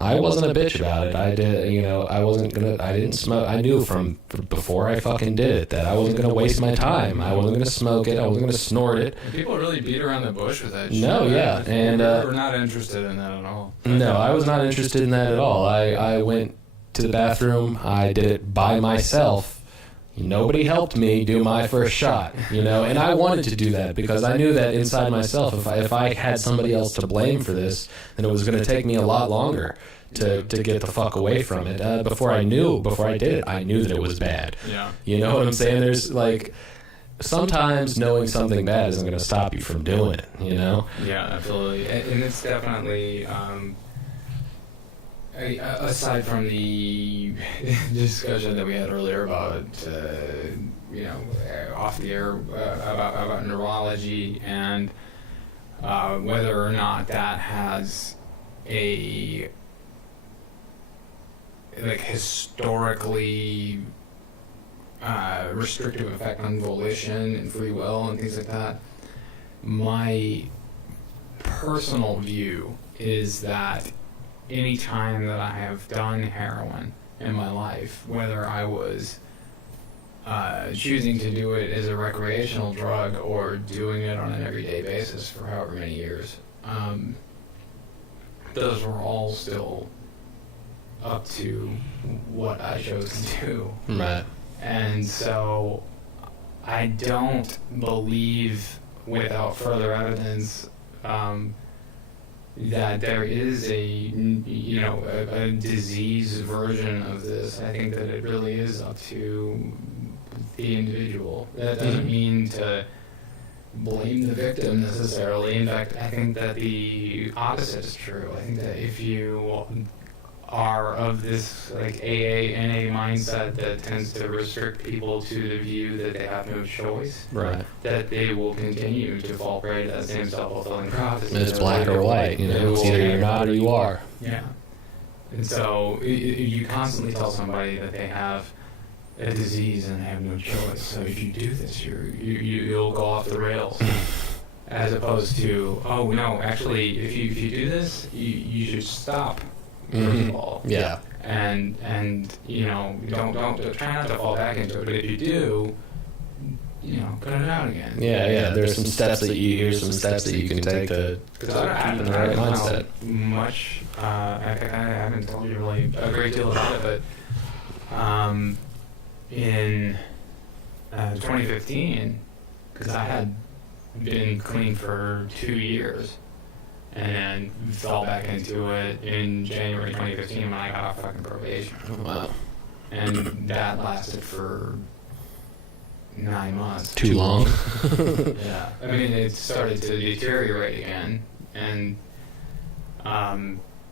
I wasn't a bitch about it. I didn't smoke. I knew from before I fucking did it that I wasn't going to waste my time. I wasn't going to smoke it. I wasn't going to snort it. People really beat around the bush with that shit. No, yeah. And we're not interested in that at all. no, I was not interested in that at all. I went to the bathroom. I did it by myself. Nobody helped me do my first shot, and I wanted to do that because I knew that inside myself, if I had somebody else to blame for this, then it was going to take me a lot longer to get the fuck away from it. Before I did it, I knew that it was bad. Yeah. You know what I'm saying? There's sometimes knowing something bad isn't going to stop you from doing it, Yeah, absolutely. And it's definitely, aside from the discussion that we had earlier about, off the air, about neurology and whether or not that has a historically restrictive effect on volition and free will and things like that. My personal view is that any time that I have done heroin in my life, whether I was choosing to do it as a recreational drug or doing it on an everyday basis for however many years, those were all still up to what I chose to do. Right. And so I don't believe, without further evidence, that there is a disease version of this. I think that it really is up to the individual. That doesn't mean to blame the victim necessarily. In fact, I think that the opposite is true. I think that if you are of this AA, NA mindset that tends to restrict people to the view that they have no choice, Right. that they will continue to fall prey to that same self-fulfilling prophecy. It's black or white, it's either you're not or you are. Yeah. And so you constantly tell somebody that they have a disease and they have no choice. So if you do this, you'll go off the rails. As opposed to, oh no, actually, if you do this, you should stop. First of all, Yeah. and don't try not to fall back into it. But if you do, cut it out again. Yeah. There's some steps that here's some steps that you can take to keep in the right mindset. Much. I haven't told you really a great deal about it, but in 2015, because I had been clean for 2 years. And then fell back into it in January 2015 when I got off fucking probation. Wow. And that lasted for 9 months. Too long. Yeah. I mean, it started to deteriorate again. And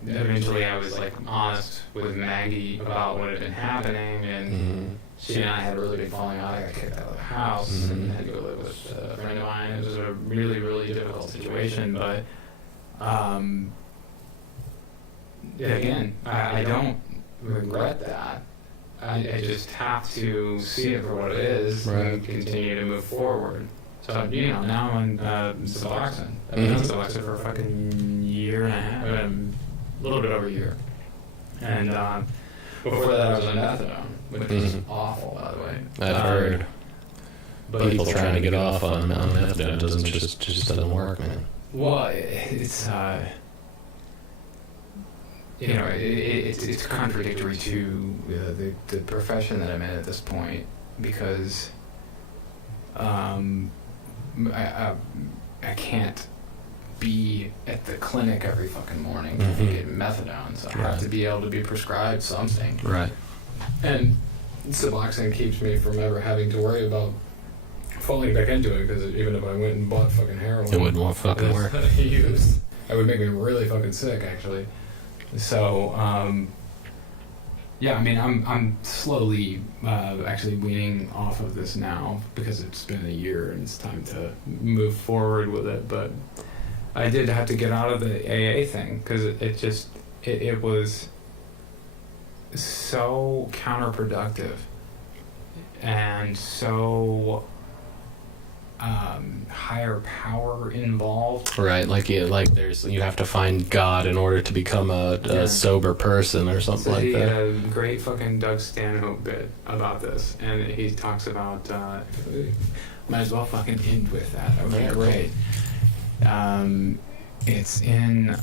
eventually I was honest with Maggie about what had been happening. And she and I had a really big falling out. I got kicked out of the house and had to go live with a friend of mine. It was a really, really difficult situation. But again, I don't regret that. I just have to see it for what it is and continue to move forward. So, now I'm on Suboxone. I've been on Suboxone for a fucking year and a half, a little bit over a year. And before that, I was on methadone, which is awful, by the way. I've heard. But People trying to get off on methadone just doesn't work, man. Well, it's it's contradictory to the profession that I'm in at this point because I can't be at the clinic every fucking morning to get methadone, so I have to be able to be prescribed something. Right. And Suboxone keeps me from ever having to worry about falling back into it, because even if I went and bought fucking heroin, It wouldn't fucking work. It would make me really fucking sick, actually. So, yeah, I mean, I'm slowly actually weaning off of this now because it's been a year and it's time to move forward with it. But I did have to get out of the AA thing because it was so counterproductive and so higher power involved. Right, like you have to find God in order to become a sober person or something like that. He had a great fucking Doug Stanhope bit about this, and he talks about might as well fucking end with that. Okay, Yeah, great. It's in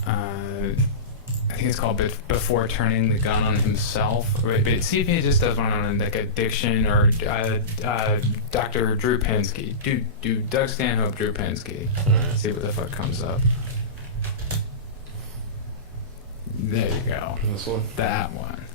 I think it's called Before Turning the Gun on Himself. Right? But see if he just does one on like addiction or Dr. Drew Pinsky. Do Doug Stanhope, Drew Pinsky. Right. See what the fuck comes up. There you go. This one? That one.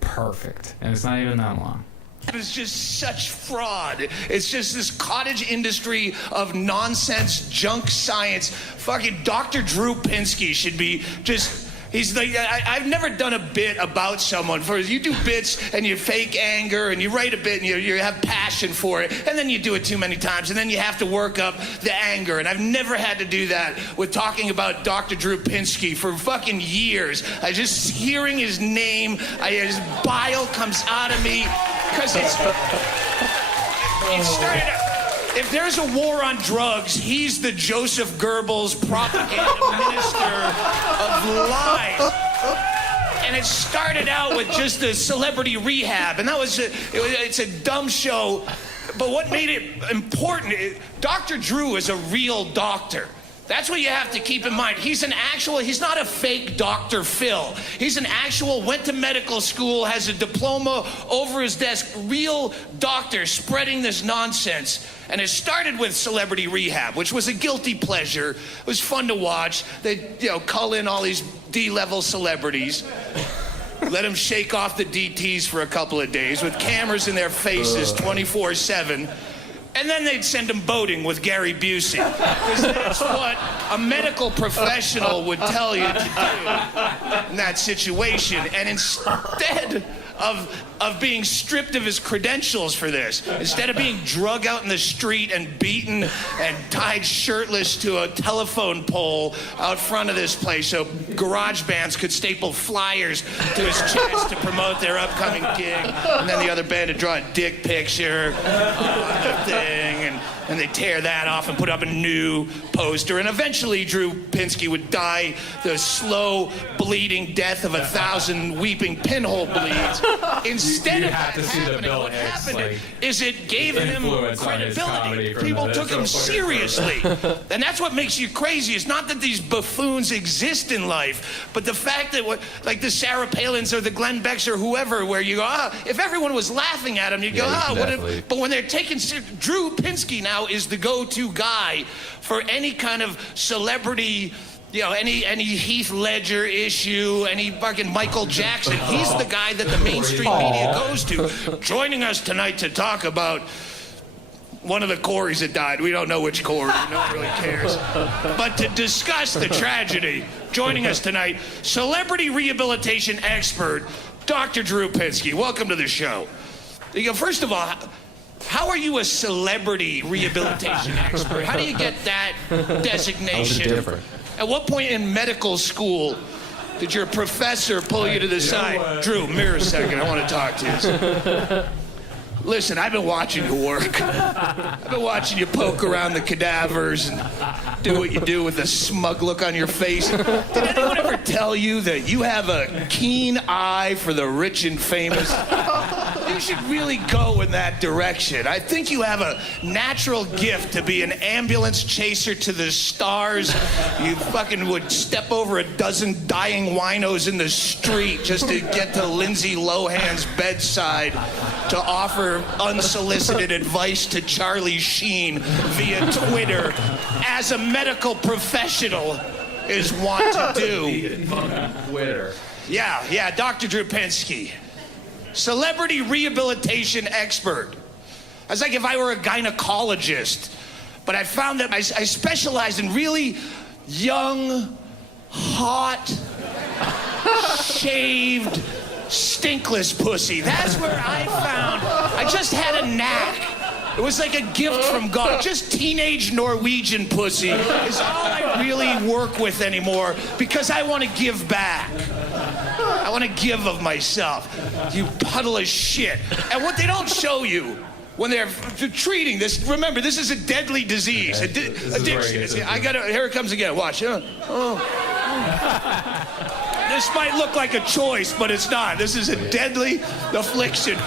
Perfect. And it's not even that long. It's just such fraud. It's just this cottage industry of nonsense, junk science. Fucking Dr. Drew Pinsky should be just... He's like, I've never done a bit about someone. You do bits and you fake anger and you write a bit and you have passion for it, and then you do it too many times and then you have to work up the anger. And I've never had to do that with talking about Dr. Drew Pinsky for fucking years. I just hearing his name, his bile comes out of me because it started out. If there's a war on drugs, he's the Joseph Goebbels propaganda minister of lies. And it started out with just a celebrity rehab, and that was it's a dumb show. But what made it important, Dr. Drew is a real doctor. That's what you have to keep in mind. He's not a fake Dr. Phil. He's an actual, went to medical school, has a diploma over his desk, real doctor spreading this nonsense. And it started with celebrity rehab, which was a guilty pleasure. It was fun to watch. They'd, call in all these D-level celebrities, let them shake off the DTs for a couple of days with cameras in their faces 24/7. And then they'd send him boating with Gary Busey. Because that's what a medical professional would tell you to do in that situation. And instead of being stripped of his credentials for this, instead of being drug out in the street and beaten and tied shirtless to a telephone pole out front of this place so garage bands could staple flyers to his chest to promote their upcoming gig, and then the other band would draw a dick picture on the thing, and they tear that off and put up a new poster, and eventually Drew Pinsky would die the slow bleeding death of 1,000 weeping pinhole bleeds. Instead of that happening, what happened is it gave him credibility. People took him seriously. And that's what makes you crazy. It's not that these buffoons exist in life, but the fact that, like the Sarah Palins or the Glenn Becks or whoever, where you go, if everyone was laughing at him, you'd go, but when they're taking... Drew Pinsky now is the go-to guy for any kind of celebrity... any Heath Ledger issue, any fucking Michael Jackson. He's the guy that the mainstream media goes to. Joining us tonight to talk about one of the Coreys that died. We don't know which Corey. No one really cares. But to discuss the tragedy, joining us tonight, celebrity rehabilitation expert, Dr. Drew Pinsky. Welcome to the show. First of all, how are you a celebrity rehabilitation expert? How do you get that designation? At what point in medical school did your professor pull you to the side? Drew, mirror a second, I want to talk to you. Listen, I've been watching you work. I've been watching you poke around the cadavers and do what you do with a smug look on your face. Did anyone ever tell you that you have a keen eye for the rich and famous? You should really go in that direction. I think you have a natural gift to be an ambulance chaser to the stars. You fucking would step over a dozen dying winos in the street just to get to Lindsay Lohan's bedside to offer unsolicited advice to Charlie Sheen via Twitter, as a medical professional is wont to do. Twitter. Yeah, Dr. Drew Pinsky. Celebrity rehabilitation expert. It's like if I were a gynecologist, but I found that I specialize in really young, hot, shaved, stinkless pussy. That's where I found, I just had a knack. It was like a gift from God. Just teenage Norwegian pussy is all I really work with anymore because I want to give back. I want to give of myself. You puddle of shit. And what they don't show you when they're treating this, remember, this is a deadly disease. Addiction. Here it comes again. Watch. Oh. This might look like a choice, but it's not. This is a deadly affliction.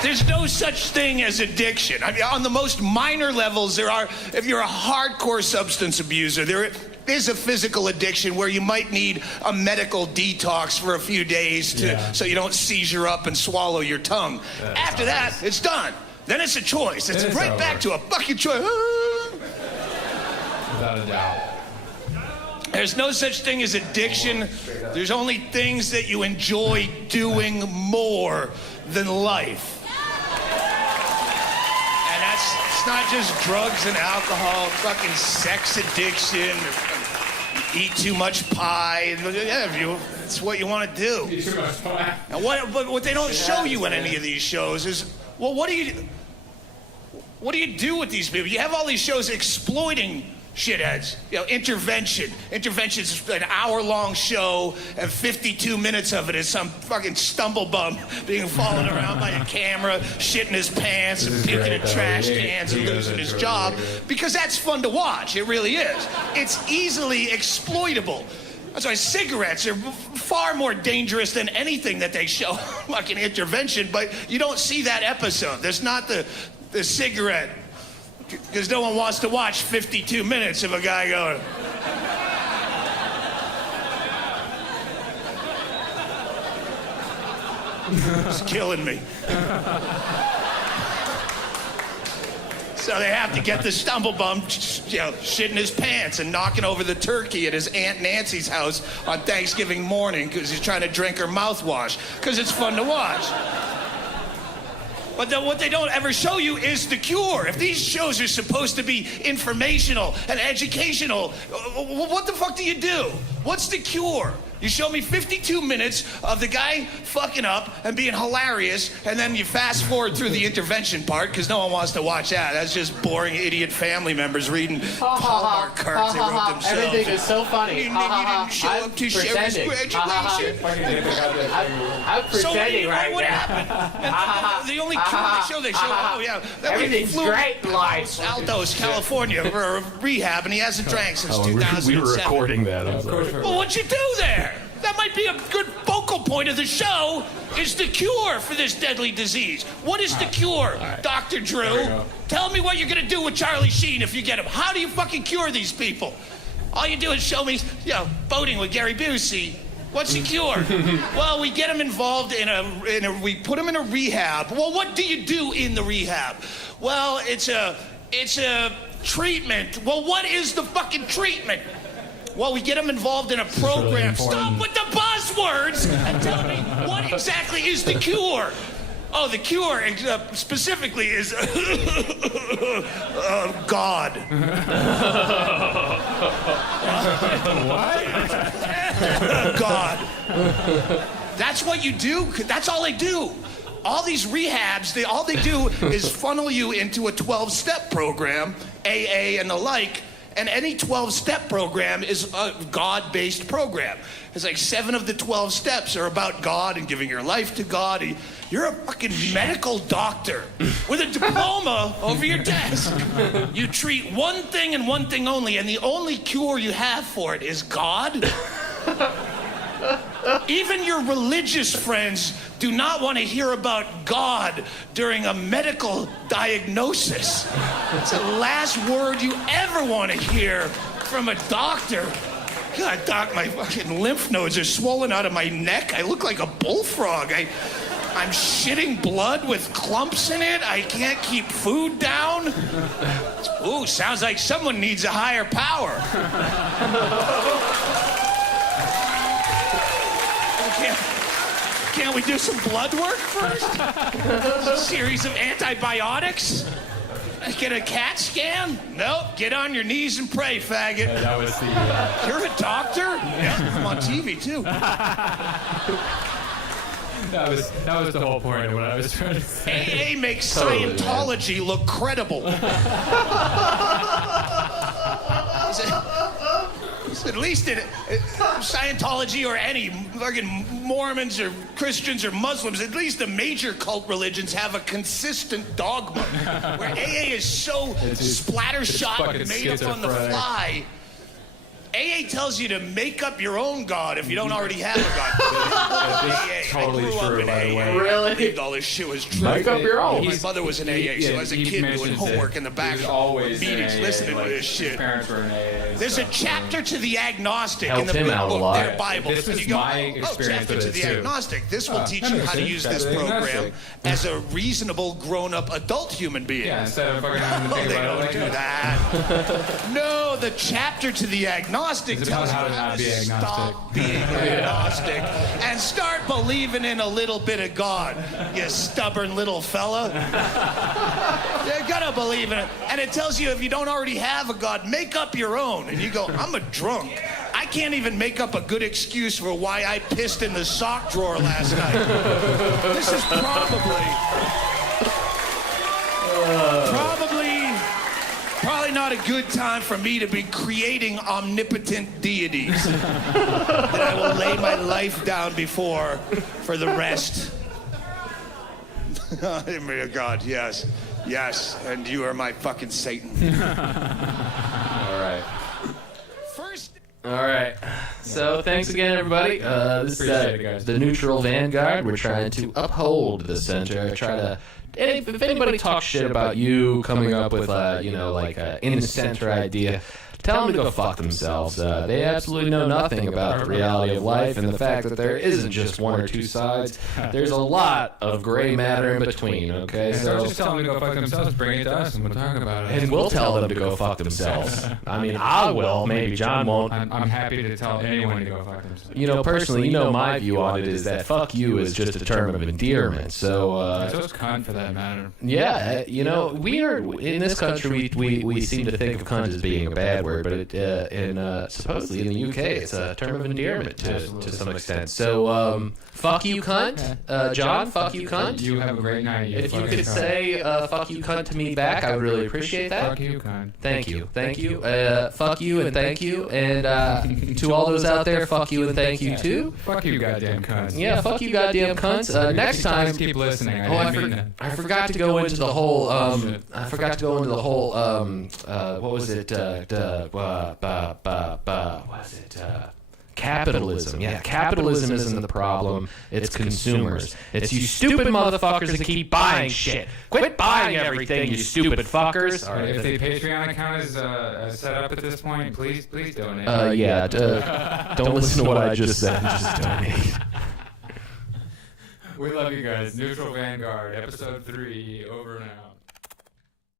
There's no such thing as addiction. I mean, on the most minor levels, there are, if you're a hardcore substance abuser, there is a physical addiction where you might need a medical detox for a few days so you don't seizure up and swallow your tongue. After that, it's done. Then it's a choice. It's right over. Back to a fucking choice. Without a doubt. There's no such thing as addiction. There's only things that you enjoy doing more than life. It's not just drugs and alcohol, fucking sex addiction, eat too much pie. Yeah, it's what you want to do. Eat too much pie. And what they don't show you in any of these shows is, well, what do you do with these people? You have all these shows exploiting shitheads. You know, Intervention. Intervention's an hour-long show, and 52 minutes of it is some fucking stumblebum being followed around by a camera, shitting his pants, and puking in trash cans, and losing his job. Because that's fun to watch. It really is. It's easily exploitable. That's why cigarettes are far more dangerous than anything that they show fucking Intervention, but you don't see that episode. There's not the cigarette. Because no one wants to watch 52 minutes of a guy going. It's killing me. So they have to get the stumblebum, shitting his pants and knocking over the turkey at his Aunt Nancy's house on Thanksgiving morning because he's trying to drink her mouthwash. Because it's fun to watch. But what they don't ever show you is the cure. If these shows are supposed to be informational and educational, what the fuck do you do? What's the cure? You show me 52 minutes of the guy fucking up and being hilarious, and then you fast forward through the intervention part because no one wants to watch that. That's just boring idiot family members reading Hallmark cards they wrote themselves. Everything is so funny. You didn't show up to Sherry's graduation. I'm pretending right what now. happened? The only cure they show, oh yeah. Everything's great, Los Altos, California, for a rehab, and he hasn't drank since 2007. We were recording that. Well, what'd you do there? That might be a good focal point of the show, is the cure for this deadly disease. What is the cure, right. Dr. Drew? Tell me what you're going to do with Charlie Sheen if you get him. How do you fucking cure these people? All you do is show me, boating with Gary Busey. What's the cure? Well, we get him involved we put him in a rehab. Well, what do you do in the rehab? Well, it's a treatment. Well, what is the fucking treatment? Well, we get them involved in a program. Really stop with the buzzwords and tell me what exactly is the cure. Oh, the cure specifically is God. What? God. That's what you do. That's all they do. All these rehabs, all they do is funnel you into a 12-step program, AA and the like. And any 12-step program is a God-based program. It's like 7 of the 12 steps are about God and giving your life to God. You're a fucking medical doctor with a diploma over your desk. You treat one thing and one thing only, and the only cure you have for it is God. Even your religious friends do not want to hear about God during a medical diagnosis. It's the last word you ever want to hear from a doctor. God, doc, my fucking lymph nodes are swollen out of my neck. I look like a bullfrog. I'm shitting blood with clumps in it. I can't keep food down. Ooh, sounds like someone needs a higher power. Can't we do some blood work first? A series of antibiotics? Get a CAT scan? Nope. Get on your knees and pray, faggot. That was the... You're a doctor? Yeah, I'm on TV, too. That was the whole point of what I was trying to say. AA makes Scientology look credible. At least in Scientology or any fucking Mormons or Christians or Muslims, at least the major cult religions have a consistent dogma. Where AA is so splattershot and made up on the fly. AA tells you to make up your own God if you don't already have a God. Totally I grew true, up in by the AA. way. Really? I believed all this shit was true. Make up your own. My mother was in AA, so as a kid doing homework in the back of meetings, listening to this shit. Parents were in AA. There's a chapter to the agnostic in Helped the him out a lot. their Bible. This and is you go, my experience chapter with to it, the too. agnostic. This will teach that you makes how to sense. use That's this the program agnostic. as a reasonable, grown-up adult human being. Yeah, instead of fucking having to think They about it don't like do that. that. No, the chapter to the agnostic It's tells about you how to not how to be agnostic. stop being agnostic and start believing in a little bit of God, you stubborn little fella. You gotta believe in it. And it tells you if you don't already have a God, make up your own. And you go, I'm a drunk. I can't even make up a good excuse for why I pissed in the sock drawer last night. This is probably not a good time for me to be creating omnipotent deities that I will lay my life down before for the rest. Oh, God, yes. Yes, and you are my fucking Satan. All right. First... All right. So thanks again, everybody. This Appreciate it, is guys. the neutral Vanguard. We're trying to uphold the center. Try to. If anybody talks shit about you coming up with a in the center idea, tell them to go fuck themselves. They absolutely know nothing about the reality of life and the fact that there isn't just one or two sides. There's a lot of gray matter in between. Okay, So so. just tell them to go fuck themselves, bring it to us, and we'll talk about it. And we'll tell them to go fuck themselves. I mean, I will. Maybe John won't. I'm happy to tell anyone to go fuck themselves. You know, personally, my view on it is that fuck you is just a term of endearment. So, So is cunt for that matter. yeah, we are, in this country, we seem to think of cunt as being a bad word, but supposedly in the UK, it's a term of endearment to some extent. So, fuck you, cunt. John, fuck you, cunt. You have a great night. If you could say fuck you, cunt to me back, I would really appreciate that. Fuck you, cunt. Thank you. Fuck you and thank you. And to all those out there, fuck you and thank you too. Fuck you, goddamn cunts. Yeah, fuck you, goddamn cunts. Next time, Just keep listening. I forgot to go into the whole. What was it? Capitalism. Yeah, capitalism isn't the problem. It's consumers. It's you stupid motherfuckers that keep buying shit. Quit buying everything, you stupid fuckers. All right, If the Patreon account is set up at this point, please donate. don't listen to what I just said. Just donate. We love you guys. Neutral Vanguard, episode 3, over and out.